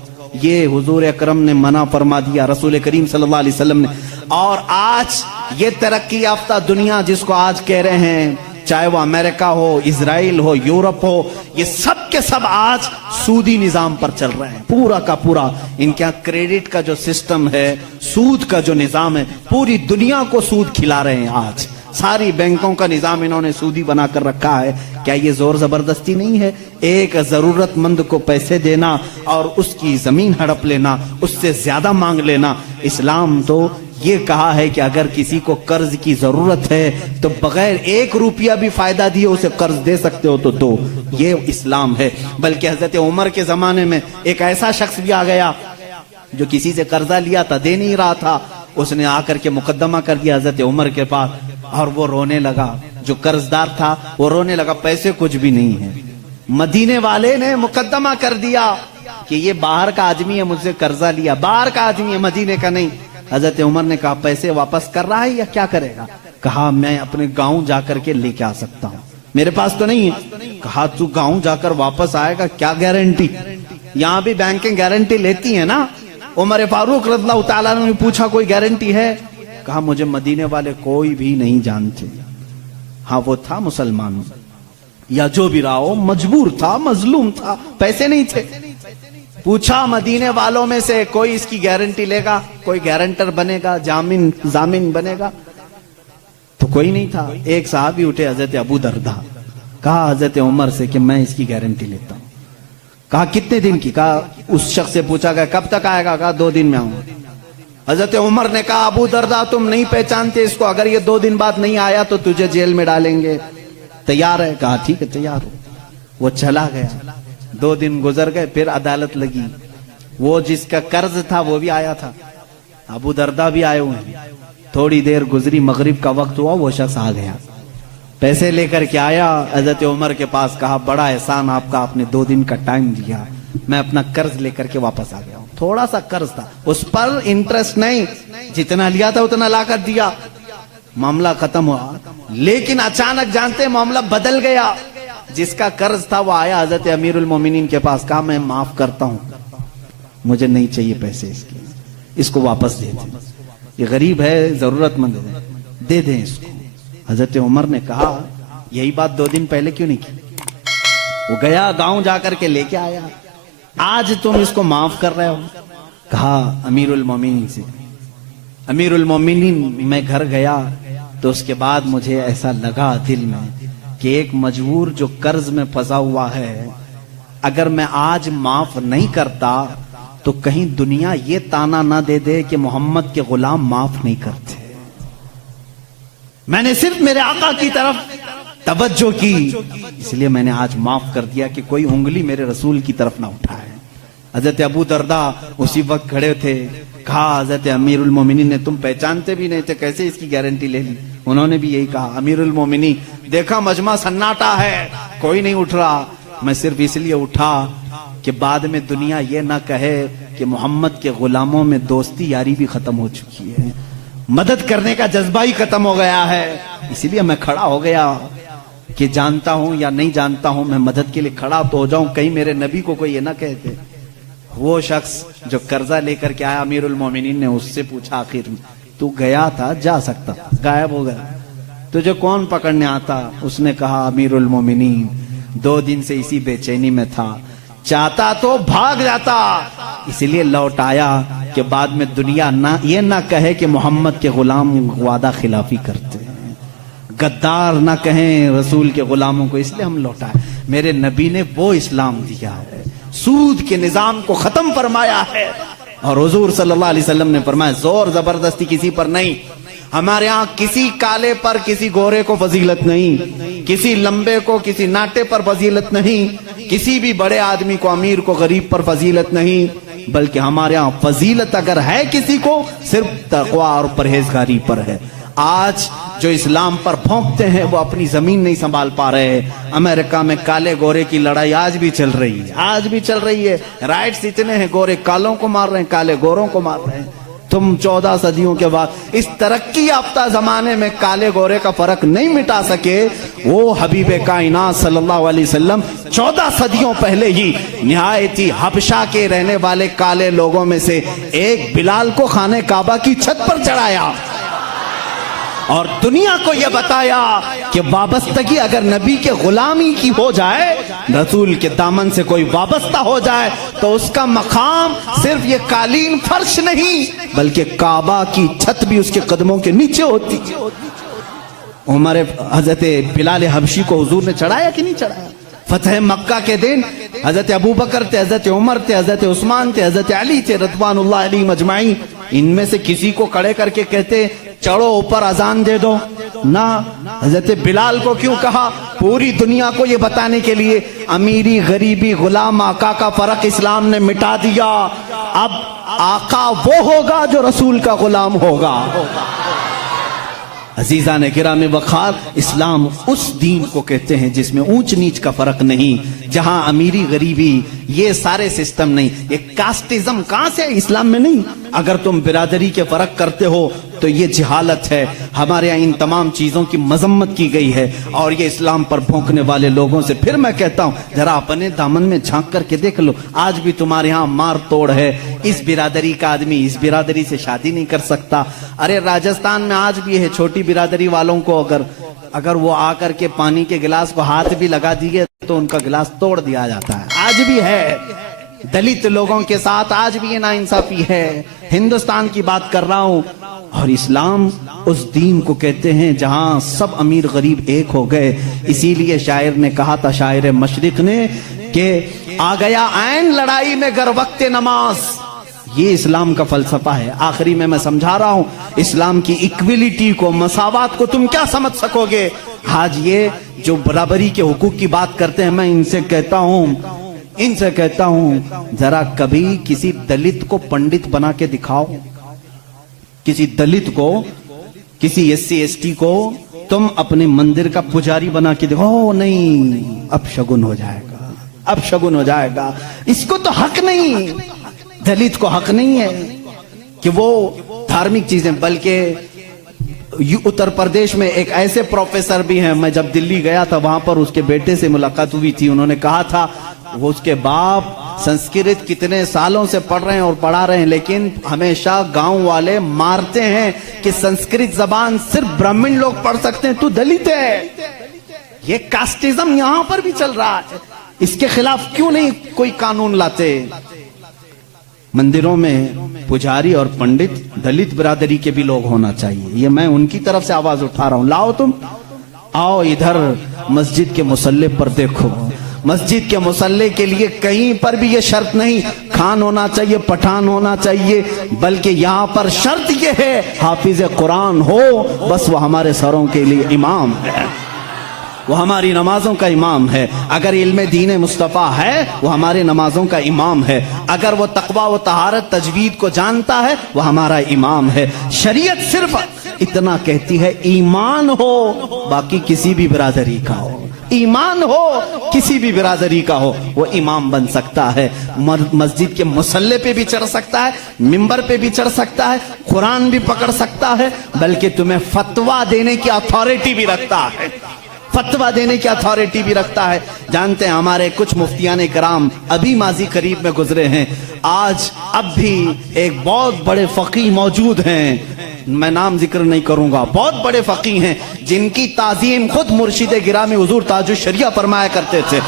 یہ حضور اکرم نے منع فرما دیا، رسول کریم صلی اللہ علیہ وسلم نے۔ اور آج یہ ترقی یافتہ دنیا جس کو آج کہہ رہے ہیں، چاہے وہ امریکہ ہو، اسرائیل ہو، یورپ ہو، یہ سب کے سب آج سودی نظام پر چل رہے ہیں، پورا کا پورا۔ ان کے کریڈٹ کا جو سسٹم ہے، سود کا جو نظام ہے، پوری دنیا کو سود کھلا رہے ہیں آج۔ ساری بینکوں کا نظام انہوں نے سودی بنا کر رکھا ہے۔ کیا یہ زور زبردستی نہیں ہے؟ ایک ضرورت مند کو پیسے دینا اور اس کی زمین ہڑپ لینا، اس سے زیادہ مانگ لینا۔ اسلام تو یہ کہا ہے کہ اگر کسی کو قرض کی ضرورت ہے تو بغیر 1 روپیہ بھی فائدہ دیے اسے قرض دے سکتے ہو تو دو، یہ اسلام ہے۔ بلکہ حضرت عمر کے زمانے میں ایک ایسا شخص بھی آ گیا جو کسی سے قرضہ لیا تھا، دے نہیں رہا تھا، اس نے آ کر کے مقدمہ کر دیا حضرت عمر کے پاس، اور وہ رونے لگا، جو قرض دار تھا وہ رونے لگا، پیسے کچھ بھی نہیں ہیں۔ مدینے والے نے مقدمہ کر دیا کہ یہ باہر کا آدمی ہے، مجھ سے قرضہ لیا، باہر کا آدمی ہے، مدینے کا نہیں۔ حضرت عمر نے کہا پیسے واپس کر رہا ہے یا کیا کرے گا؟ کہا میں اپنے گاؤں جا کر کے لے کے آ سکتا ہوں، میرے پاس تو نہیں ہے۔ کہا تو گاؤں جا کر واپس آئے گا، کیا گارنٹی؟ یہاں بھی بینکیں گارنٹی لیتی ہیں نا۔ عمر فاروق رضی اللہ تعالیٰ نے پوچھا کوئی گارنٹی ہے؟ کہا مجھے مدینے والے کوئی بھی نہیں جانتے۔ ہاں وہ تھا مسلمان، یا جو بھی رہا ہو، مجبور تھا، مظلوم تھا، پیسے نہیں تھے۔ پوچھا مدینے والوں میں سے کوئی اس کی گارنٹی لے گا، کوئی گارنٹر بنے گا، ضامن بنے گا؟ تو کوئی نہیں تھا۔ ایک صحابی اٹھے حضرت ابو دردہ، کہا حضرت عمر سے کہ میں اس کی گارنٹی لیتا ہوں۔ کہا کتنے دن کی؟ کہا اس شخص سے پوچھا گیا کب تک آئے گا؟ کہا 2 دن میں آؤں گا۔ حضرت عمر نے کہا ابو دردہ تم نہیں پہچانتے اس کو، اگر یہ 2 دن بعد نہیں آیا تو تجھے جیل میں ڈالیں گے، تیار ہے؟ کہا ٹھیک ہے تیار ہو۔ وہ چلا گیا، 2 دن گزر گئے، پھر عدالت لگی، وہ جس کا قرض تھا وہ بھی آیا تھا، ابو دردہ بھی آئے ہوئے ہیں۔ تھوڑی دیر گزری، مغرب کا وقت ہوا، وہ شخص آ گیا، پیسے لے کر کے آیا حضرت عمر کے پاس، کہا بڑا احسان آپ کا، آپ نے 2 دن کا ٹائم دیا، میں اپنا قرض لے کر کے واپس آ گیا ہوں۔ تھوڑا سا قرض تھا، اس پر انٹرسٹ نہیں، جتنا لیا تھا اتنا لا کر دیا، معاملہ ختم ہوا۔ لیکن اچانک جانتے معاملہ بدل گیا، جس کا قرض تھا وہ آیا حضرت امیر المومنین کے پاس، کہا میں معاف کرتا ہوں، مجھے نہیں چاہیے پیسے اس کے، اس کو واپس دے دیں، یہ غریب ہے، ضرورت مند ہے، دے دیں اس کو۔ حضرت عمر نے کہا یہی بات 2 دن پہلے کیوں نہیں کی؟ وہ گیا گاؤں جا کر کے لے کے آیا، آج تم اس کو معاف کر رہے ہو؟ کہا امیر المومنین سے، امیر المومنین میں گھر گیا تو اس کے بعد مجھے ایسا لگا دل میں کہ ایک مجبور جو قرض میں پھنسا ہوا ہے، اگر میں آج معاف نہیں کرتا تو کہیں دنیا یہ تانا نہ دے دے کہ محمد کے غلام معاف نہیں کرتے۔ میں نے صرف میرے آقا کی طرف توجہ کی، اس لیے میں نے آج معاف کر دیا کہ کوئی انگلی میرے رسول کی طرف نہ اٹھائے۔ حضرت ابو دردہ اسی وقت کھڑے تھے، کہا حضرت امیر المومنین نے تم پہچانتے بھی نہیں تھے، کیسے اس کی گارنٹی لے لی؟ انہوں نے بھی یہی کہا، امیر المومنین دیکھا مجمع سناٹا ہے، کوئی نہیں اٹھ رہا، میں صرف اس لیے اٹھا کہ بعد میں دنیا یہ نہ کہے کہ محمد کے غلاموں میں دوستی یاری بھی ختم ہو چکی ہے، مدد کرنے کا جذبہ ہی ختم ہو گیا ہے، اسی لیے میں کھڑا ہو گیا کہ جانتا ہوں یا نہیں جانتا ہوں میں مدد کے لیے کھڑا تو ہو جاؤں، کہیں میرے نبی کو کوئی یہ نہ کہتے۔ وہ شخص جو قرضہ لے کر کے آیا، امیر المومنین نے اس سے پوچھا آخر تو گیا تھا، جا سکتا، غائب ہو گیا، تجھے کون پکڑنے آتا؟ اس نے کہا امیر المومنین 2 دن سے اسی بے چینی میں تھا، چاہتا تو بھاگ جاتا، اسی لیے لوٹ آیا کہ بعد میں دنیا یہ نہ کہے کہ محمد کے غلام وعدہ خلافی کرتے ہیں، غدار نہ کہیں رسول کے غلاموں کو، اس لیے ہم لوٹائے۔ میرے نبی نے وہ اسلام دیا ہے، سود کے نظام کو ختم فرمایا ہے، اور حضور صلی اللہ علیہ وسلم نے فرمایا زور زبردستی کسی پر نہیں، ہمارے ہاں کسی کالے پر کسی گورے کو فضیلت نہیں، کسی لمبے کو کسی ناٹے پر فضیلت نہیں، کسی بھی بڑے آدمی کو امیر کو غریب پر فضیلت نہیں، بلکہ ہمارے ہاں فضیلت اگر ہے کسی کو صرف تقوی اور پرہیزگاری پر ہے۔ آج جو اسلام پر بھونکتے ہیں وہ اپنی زمین نہیں سنبھال پا رہے۔ امریکہ میں کالے گورے کی لڑائی آج بھی چل رہی ہے، آج بھی چل رہی ہے، رائٹس اتنے ہیں، گورے کالوں کو مار رہے ہیں، کالے گوروں کو مار رہے ہیں۔ تم 14 صدیوں کے بعد اس ترقی یافتہ زمانے میں کالے گورے کا فرق نہیں مٹا سکے، وہ حبیب کائنات صلی اللہ علیہ وسلم 14 صدیوں پہلے ہی نہایتی حبشہ کے رہنے والے کالے لوگوں میں سے ایک بلال کو خانہ کعبہ کی چھت پر چڑھایا اور دنیا کو یہ بتایا کہ وابستگی اگر نبی کے غلامی کی ہو جائے، رسول کے دامن سے کوئی وابستہ ہو جائے تو اس کا مقام صرف یہ قالین فرش نہیں بلکہ کعبہ کی چھت بھی اس کے قدموں کے نیچے ہوتی۔ عمر حضرت بلال حبشی کو حضور نے چڑھایا کہ نہیں چڑھایا؟ فتح مکہ کے دن حضرت ابو بکر تھے، حضرت عمر تھے، حضرت عثمان تھے، حضرت علی تھے رضوان اللہ علیہم اجمعین، ان میں سے کسی کو کھڑے کر کے کہتے چڑھو اوپر اذان دے دو؟ نہ۔ حضرت بلال کو کیوں کہا؟ پوری دنیا کو یہ بتانے کے لیے امیری غریبی غلام آقا کا فرق اسلام نے مٹا دیا، اب آقا وہ ہوگا جو رسول کا غلام ہوگا۔ عزیزان گرام وقار، اسلام اس دین کو کہتے ہیں جس میں اونچ نیچ کا فرق نہیں، جہاں امیری غریبی یہ سارے سسٹم نہیں، یہ کاسٹزم کہاں سے اسلام میں نہیں۔ اگر تم برادری کے فرق کرتے ہو تو یہ جہالت ہے، ہمارے یہاں ان تمام چیزوں کی مذمت کی گئی ہے، اور یہ اسلام پر بھونکنے والے لوگوں سے پھر میں کہتا ہوں ذرا اپنے دامن میں جھانک کر کے دیکھ لو، آج بھی تمہارے ہاں مار توڑ ہے، اس برادری کا آدمی اس برادری سے شادی نہیں کر سکتا۔ ارے راجستھان میں آج بھی ہے، چھوٹی برادری والوں کو اگر وہ آ کر کے پانی کے گلاس کو ہاتھ بھی لگا دیے تو ان کا گلاس توڑ دیا جاتا ہے، آج بھی ہے۔ دلت لوگوں کے ساتھ آج بھی یہ ناانصافی ہے۔ ہندوستان کی بات کر رہا ہوں، اور اسلام اس دین کو کہتے ہیں جہاں سب امیر غریب ایک ہو گئے۔ اسی لیے شاعر نے کہا تھا، شاعر مشرق نے، کہ آ گیا عین لڑائی میں گر وقت نماز۔ یہ اسلام کا فلسفہ ہے۔ آخری میں سمجھا رہا ہوں، اسلام کی ایکویلٹی کو، مساوات کو تم کیا سمجھ سکو گے؟ آج یہ جو برابری کے حقوق کی بات کرتے ہیں، میں ان سے کہتا ہوں ذرا کبھی کسی دلت کو پنڈت بنا کے دکھاؤ، کسی دلت کو، کسی SC/ST کو تم اپنے مندر کا پجاری بنا کے دکھاؤ، نہیں، اب شگن ہو جائے گا، اب شگن ہو جائے گا۔ اس کو تو حق نہیں، دلت کو حق نہیں ہے کہ وہ دھارمک چیزیں، بلکہ اتر پردیش میں ایک ایسے پروفیسر بھی ہیں، میں جب دلی گیا تھا وہاں پر اس کے بیٹے سے ملاقات ہوئی تھی، انہوں نے کہا تھا وہ اس کے باپ سنسکرت کتنے سالوں سے پڑھ رہے ہیں اور پڑھا رہے ہیں، لیکن ہمیشہ گاؤں والے مارتے ہیں کہ سنسکرت زبان صرف برہمن لوگ پڑھ سکتے ہیں، تو دلت ہے۔ یہ کاسٹزم یہاں پر بھی چل رہا ہے، اس کے خلاف کیوں نہیں کوئی قانون لاتے؟ مندروں میں پجاری اور پنڈت دلت برادری کے بھی لوگ ہونا چاہیے، یہ میں ان کی طرف سے آواز اٹھا رہا ہوں۔ لاؤ تم، آؤ ادھر مسجد کے مصلی پر دیکھو، مسجد کے مصلی کے لیے کہیں پر بھی یہ شرط نہیں خان ہونا چاہیے، پٹھان ہونا چاہیے، بلکہ یہاں پر شرط یہ ہے حافظ قرآن ہو، بس وہ ہمارے سروں کے لیے امام ہے، وہ ہماری نمازوں کا امام ہے۔ اگر علم دین مصطفیٰ ہے وہ ہمارے نمازوں کا امام ہے، اگر وہ تقوی و طہارت تجوید کو جانتا ہے وہ ہمارا امام ہے۔ شریعت صرف اتنا کہتی ہے ایمان ہو، باقی کسی بھی برادری کا ہو، ایمان ہو کسی بھی برادری کا ہو، وہ امام بن سکتا ہے، مسجد کے مصلی پہ بھی چڑھ سکتا ہے، ممبر پہ بھی چڑھ سکتا ہے، قرآن بھی پکڑ سکتا ہے، بلکہ تمہیں فتویٰ دینے کی اتھارٹی بھی رکھتا ہے، فتویٰ دینے کی اتھارٹی بھی رکھتا ہے۔ جانتے ہیں ہمارے کچھ مفتیان کرام ابھی ماضی قریب میں گزرے ہیں، آج اب بھی ایک بہت بڑے فقیہ موجود ہیں، میں نام ذکر نہیں کروں گا، بہت بڑے فقیہ ہیں جن کی تعظیم خود مرشد گرامی حضور تاج الشریعہ فرمایا کرتے تھے،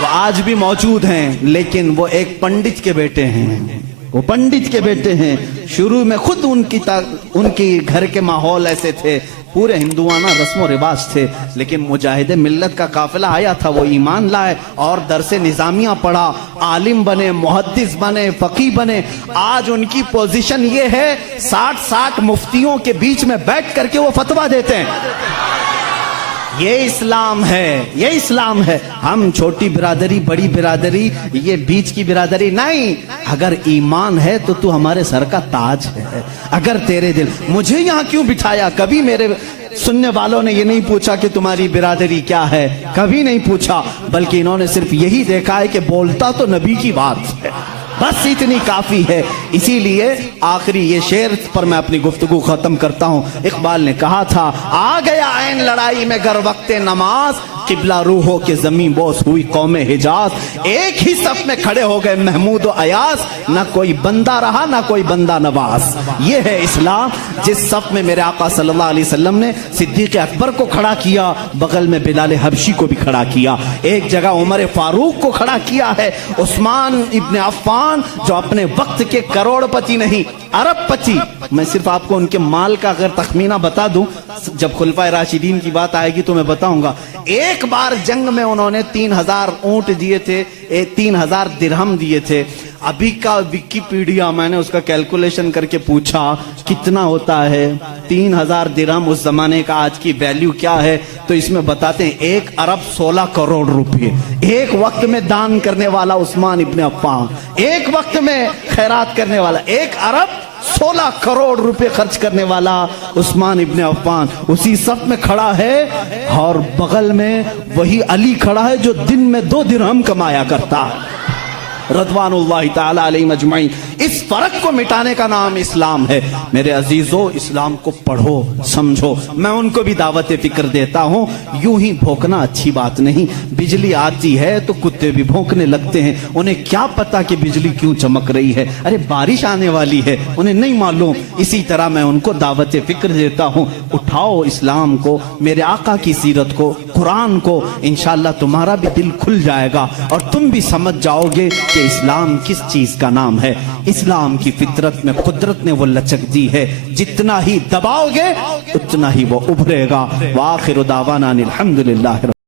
وہ آج بھی موجود ہیں، لیکن وہ ایک پنڈت کے بیٹے ہیں، وہ پنڈت کے بیٹے ہیں۔ شروع میں خود ان کی گھر کے ماحول ایسے تھے، پورے ہندوانہ رسم و رواج تھے، لیکن مجاہد ملت کا قافلہ آیا تھا، وہ ایمان لائے اور درس نظامیہ پڑھا، عالم بنے، محدث بنے، فقیہ بنے۔ آج ان کی پوزیشن یہ ہے 60 مفتیوں کے بیچ میں بیٹھ کر کے وہ فتویٰ دیتے ہیں۔ یہ اسلام ہے، یہ اسلام ہے۔ ہم چھوٹی برادری، بڑی برادری، یہ بیچ کی برادری نہیں۔ اگر ایمان ہے تو تو ہمارے سر کا تاج ہے۔ اگر تیرے دل، مجھے یہاں کیوں بٹھایا؟ کبھی میرے سننے والوں نے یہ نہیں پوچھا کہ تمہاری برادری کیا ہے، کبھی نہیں پوچھا، بلکہ انہوں نے صرف یہی دیکھا ہے کہ بولتا تو نبی کی بات ہے، بس اتنی کافی ہے۔ اسی لیے آخری یہ شعر پر میں اپنی گفتگو ختم کرتا ہوں۔ اقبال نے کہا تھا، آ گیا عین لڑائی میں گر وقت نماز، قبلہ روحوں کے زمین بوس ہوئی قوم حجاز، ایک ہی صف میں کھڑے ہو گئے محمود و ایاز، نہ کوئی بندہ رہا نہ کوئی بندہ نواز۔ یہ ہے اسلام، جس صف میں میرے آقا صلی اللہ علیہ وسلم نے صدیق اکبر کو کھڑا کیا، بغل میں بلال حبشی کو بھی کھڑا کیا، ایک جگہ عمر فاروق کو کھڑا کیا ہے، عثمان ابن عفان جو اپنے وقت کے کروڑ پتی نہیں، ارب پتی۔ میں صرف آپ کو ان کے مال کا اگر تخمینہ بتا دوں، جب خلفائے راشدین کی بات آئے گی تو میں بتاؤں گا۔ ایک بار جنگ میں انہوں نے 3000 اونٹ دیے تھے، 3000 درہم دیے تھے۔ ابھی کا ویکیپیڈیا میں نے اس کا کیلکولیشن کر کے پوچھا کتنا ہوتا ہے 3000 درہم، اس زمانے کا آج کی ویلیو کیا ہے، تو اس میں بتاتے ہیں 1 ارب 16 کروڑ روپے۔ ایک وقت میں دان کرنے والا عثمان ابن عفان، ایک وقت میں خیرات کرنے والا، 1 ارب 16 کروڑ روپے خرچ کرنے والا عثمان ابن عفان اسی صف میں کھڑا ہے، اور بغل میں وہی علی کھڑا ہے جو دن میں 2 درہم کمایا کرتا ہے، رضوان اللہ تعالی علیہ مجمعین۔ اس فرق کو مٹانے کا نام اسلام ہے۔ میرے عزیزو، اسلام کو پڑھو، سمجھو۔ میں ان کو بھی دعوت فکر دیتا ہوں، یوں ہی بھونکنا اچھی بات نہیں۔ بجلی آتی ہے تو کتے بھی بھونکنے لگتے ہیں، انہیں کیا پتا کہ بجلی کیوں چمک رہی ہے، ارے بارش آنے والی ہے، انہیں نہیں معلوم۔ اسی طرح میں ان کو دعوت فکر دیتا ہوں، اٹھاؤ اسلام کو، میرے آقا کی سیرت کو، قرآن کو، انشاءاللہ تمہارا بھی دل کھل جائے گا اور تم بھی سمجھ جاؤ گے کہ اسلام کس چیز کا نام ہے۔ اسلام کی فطرت میں قدرت نے وہ لچک دی ہے، جتنا ہی دباؤ گے اتنا ہی وہ ابھرے گا۔ وآخر دعوانا الحمدللہ۔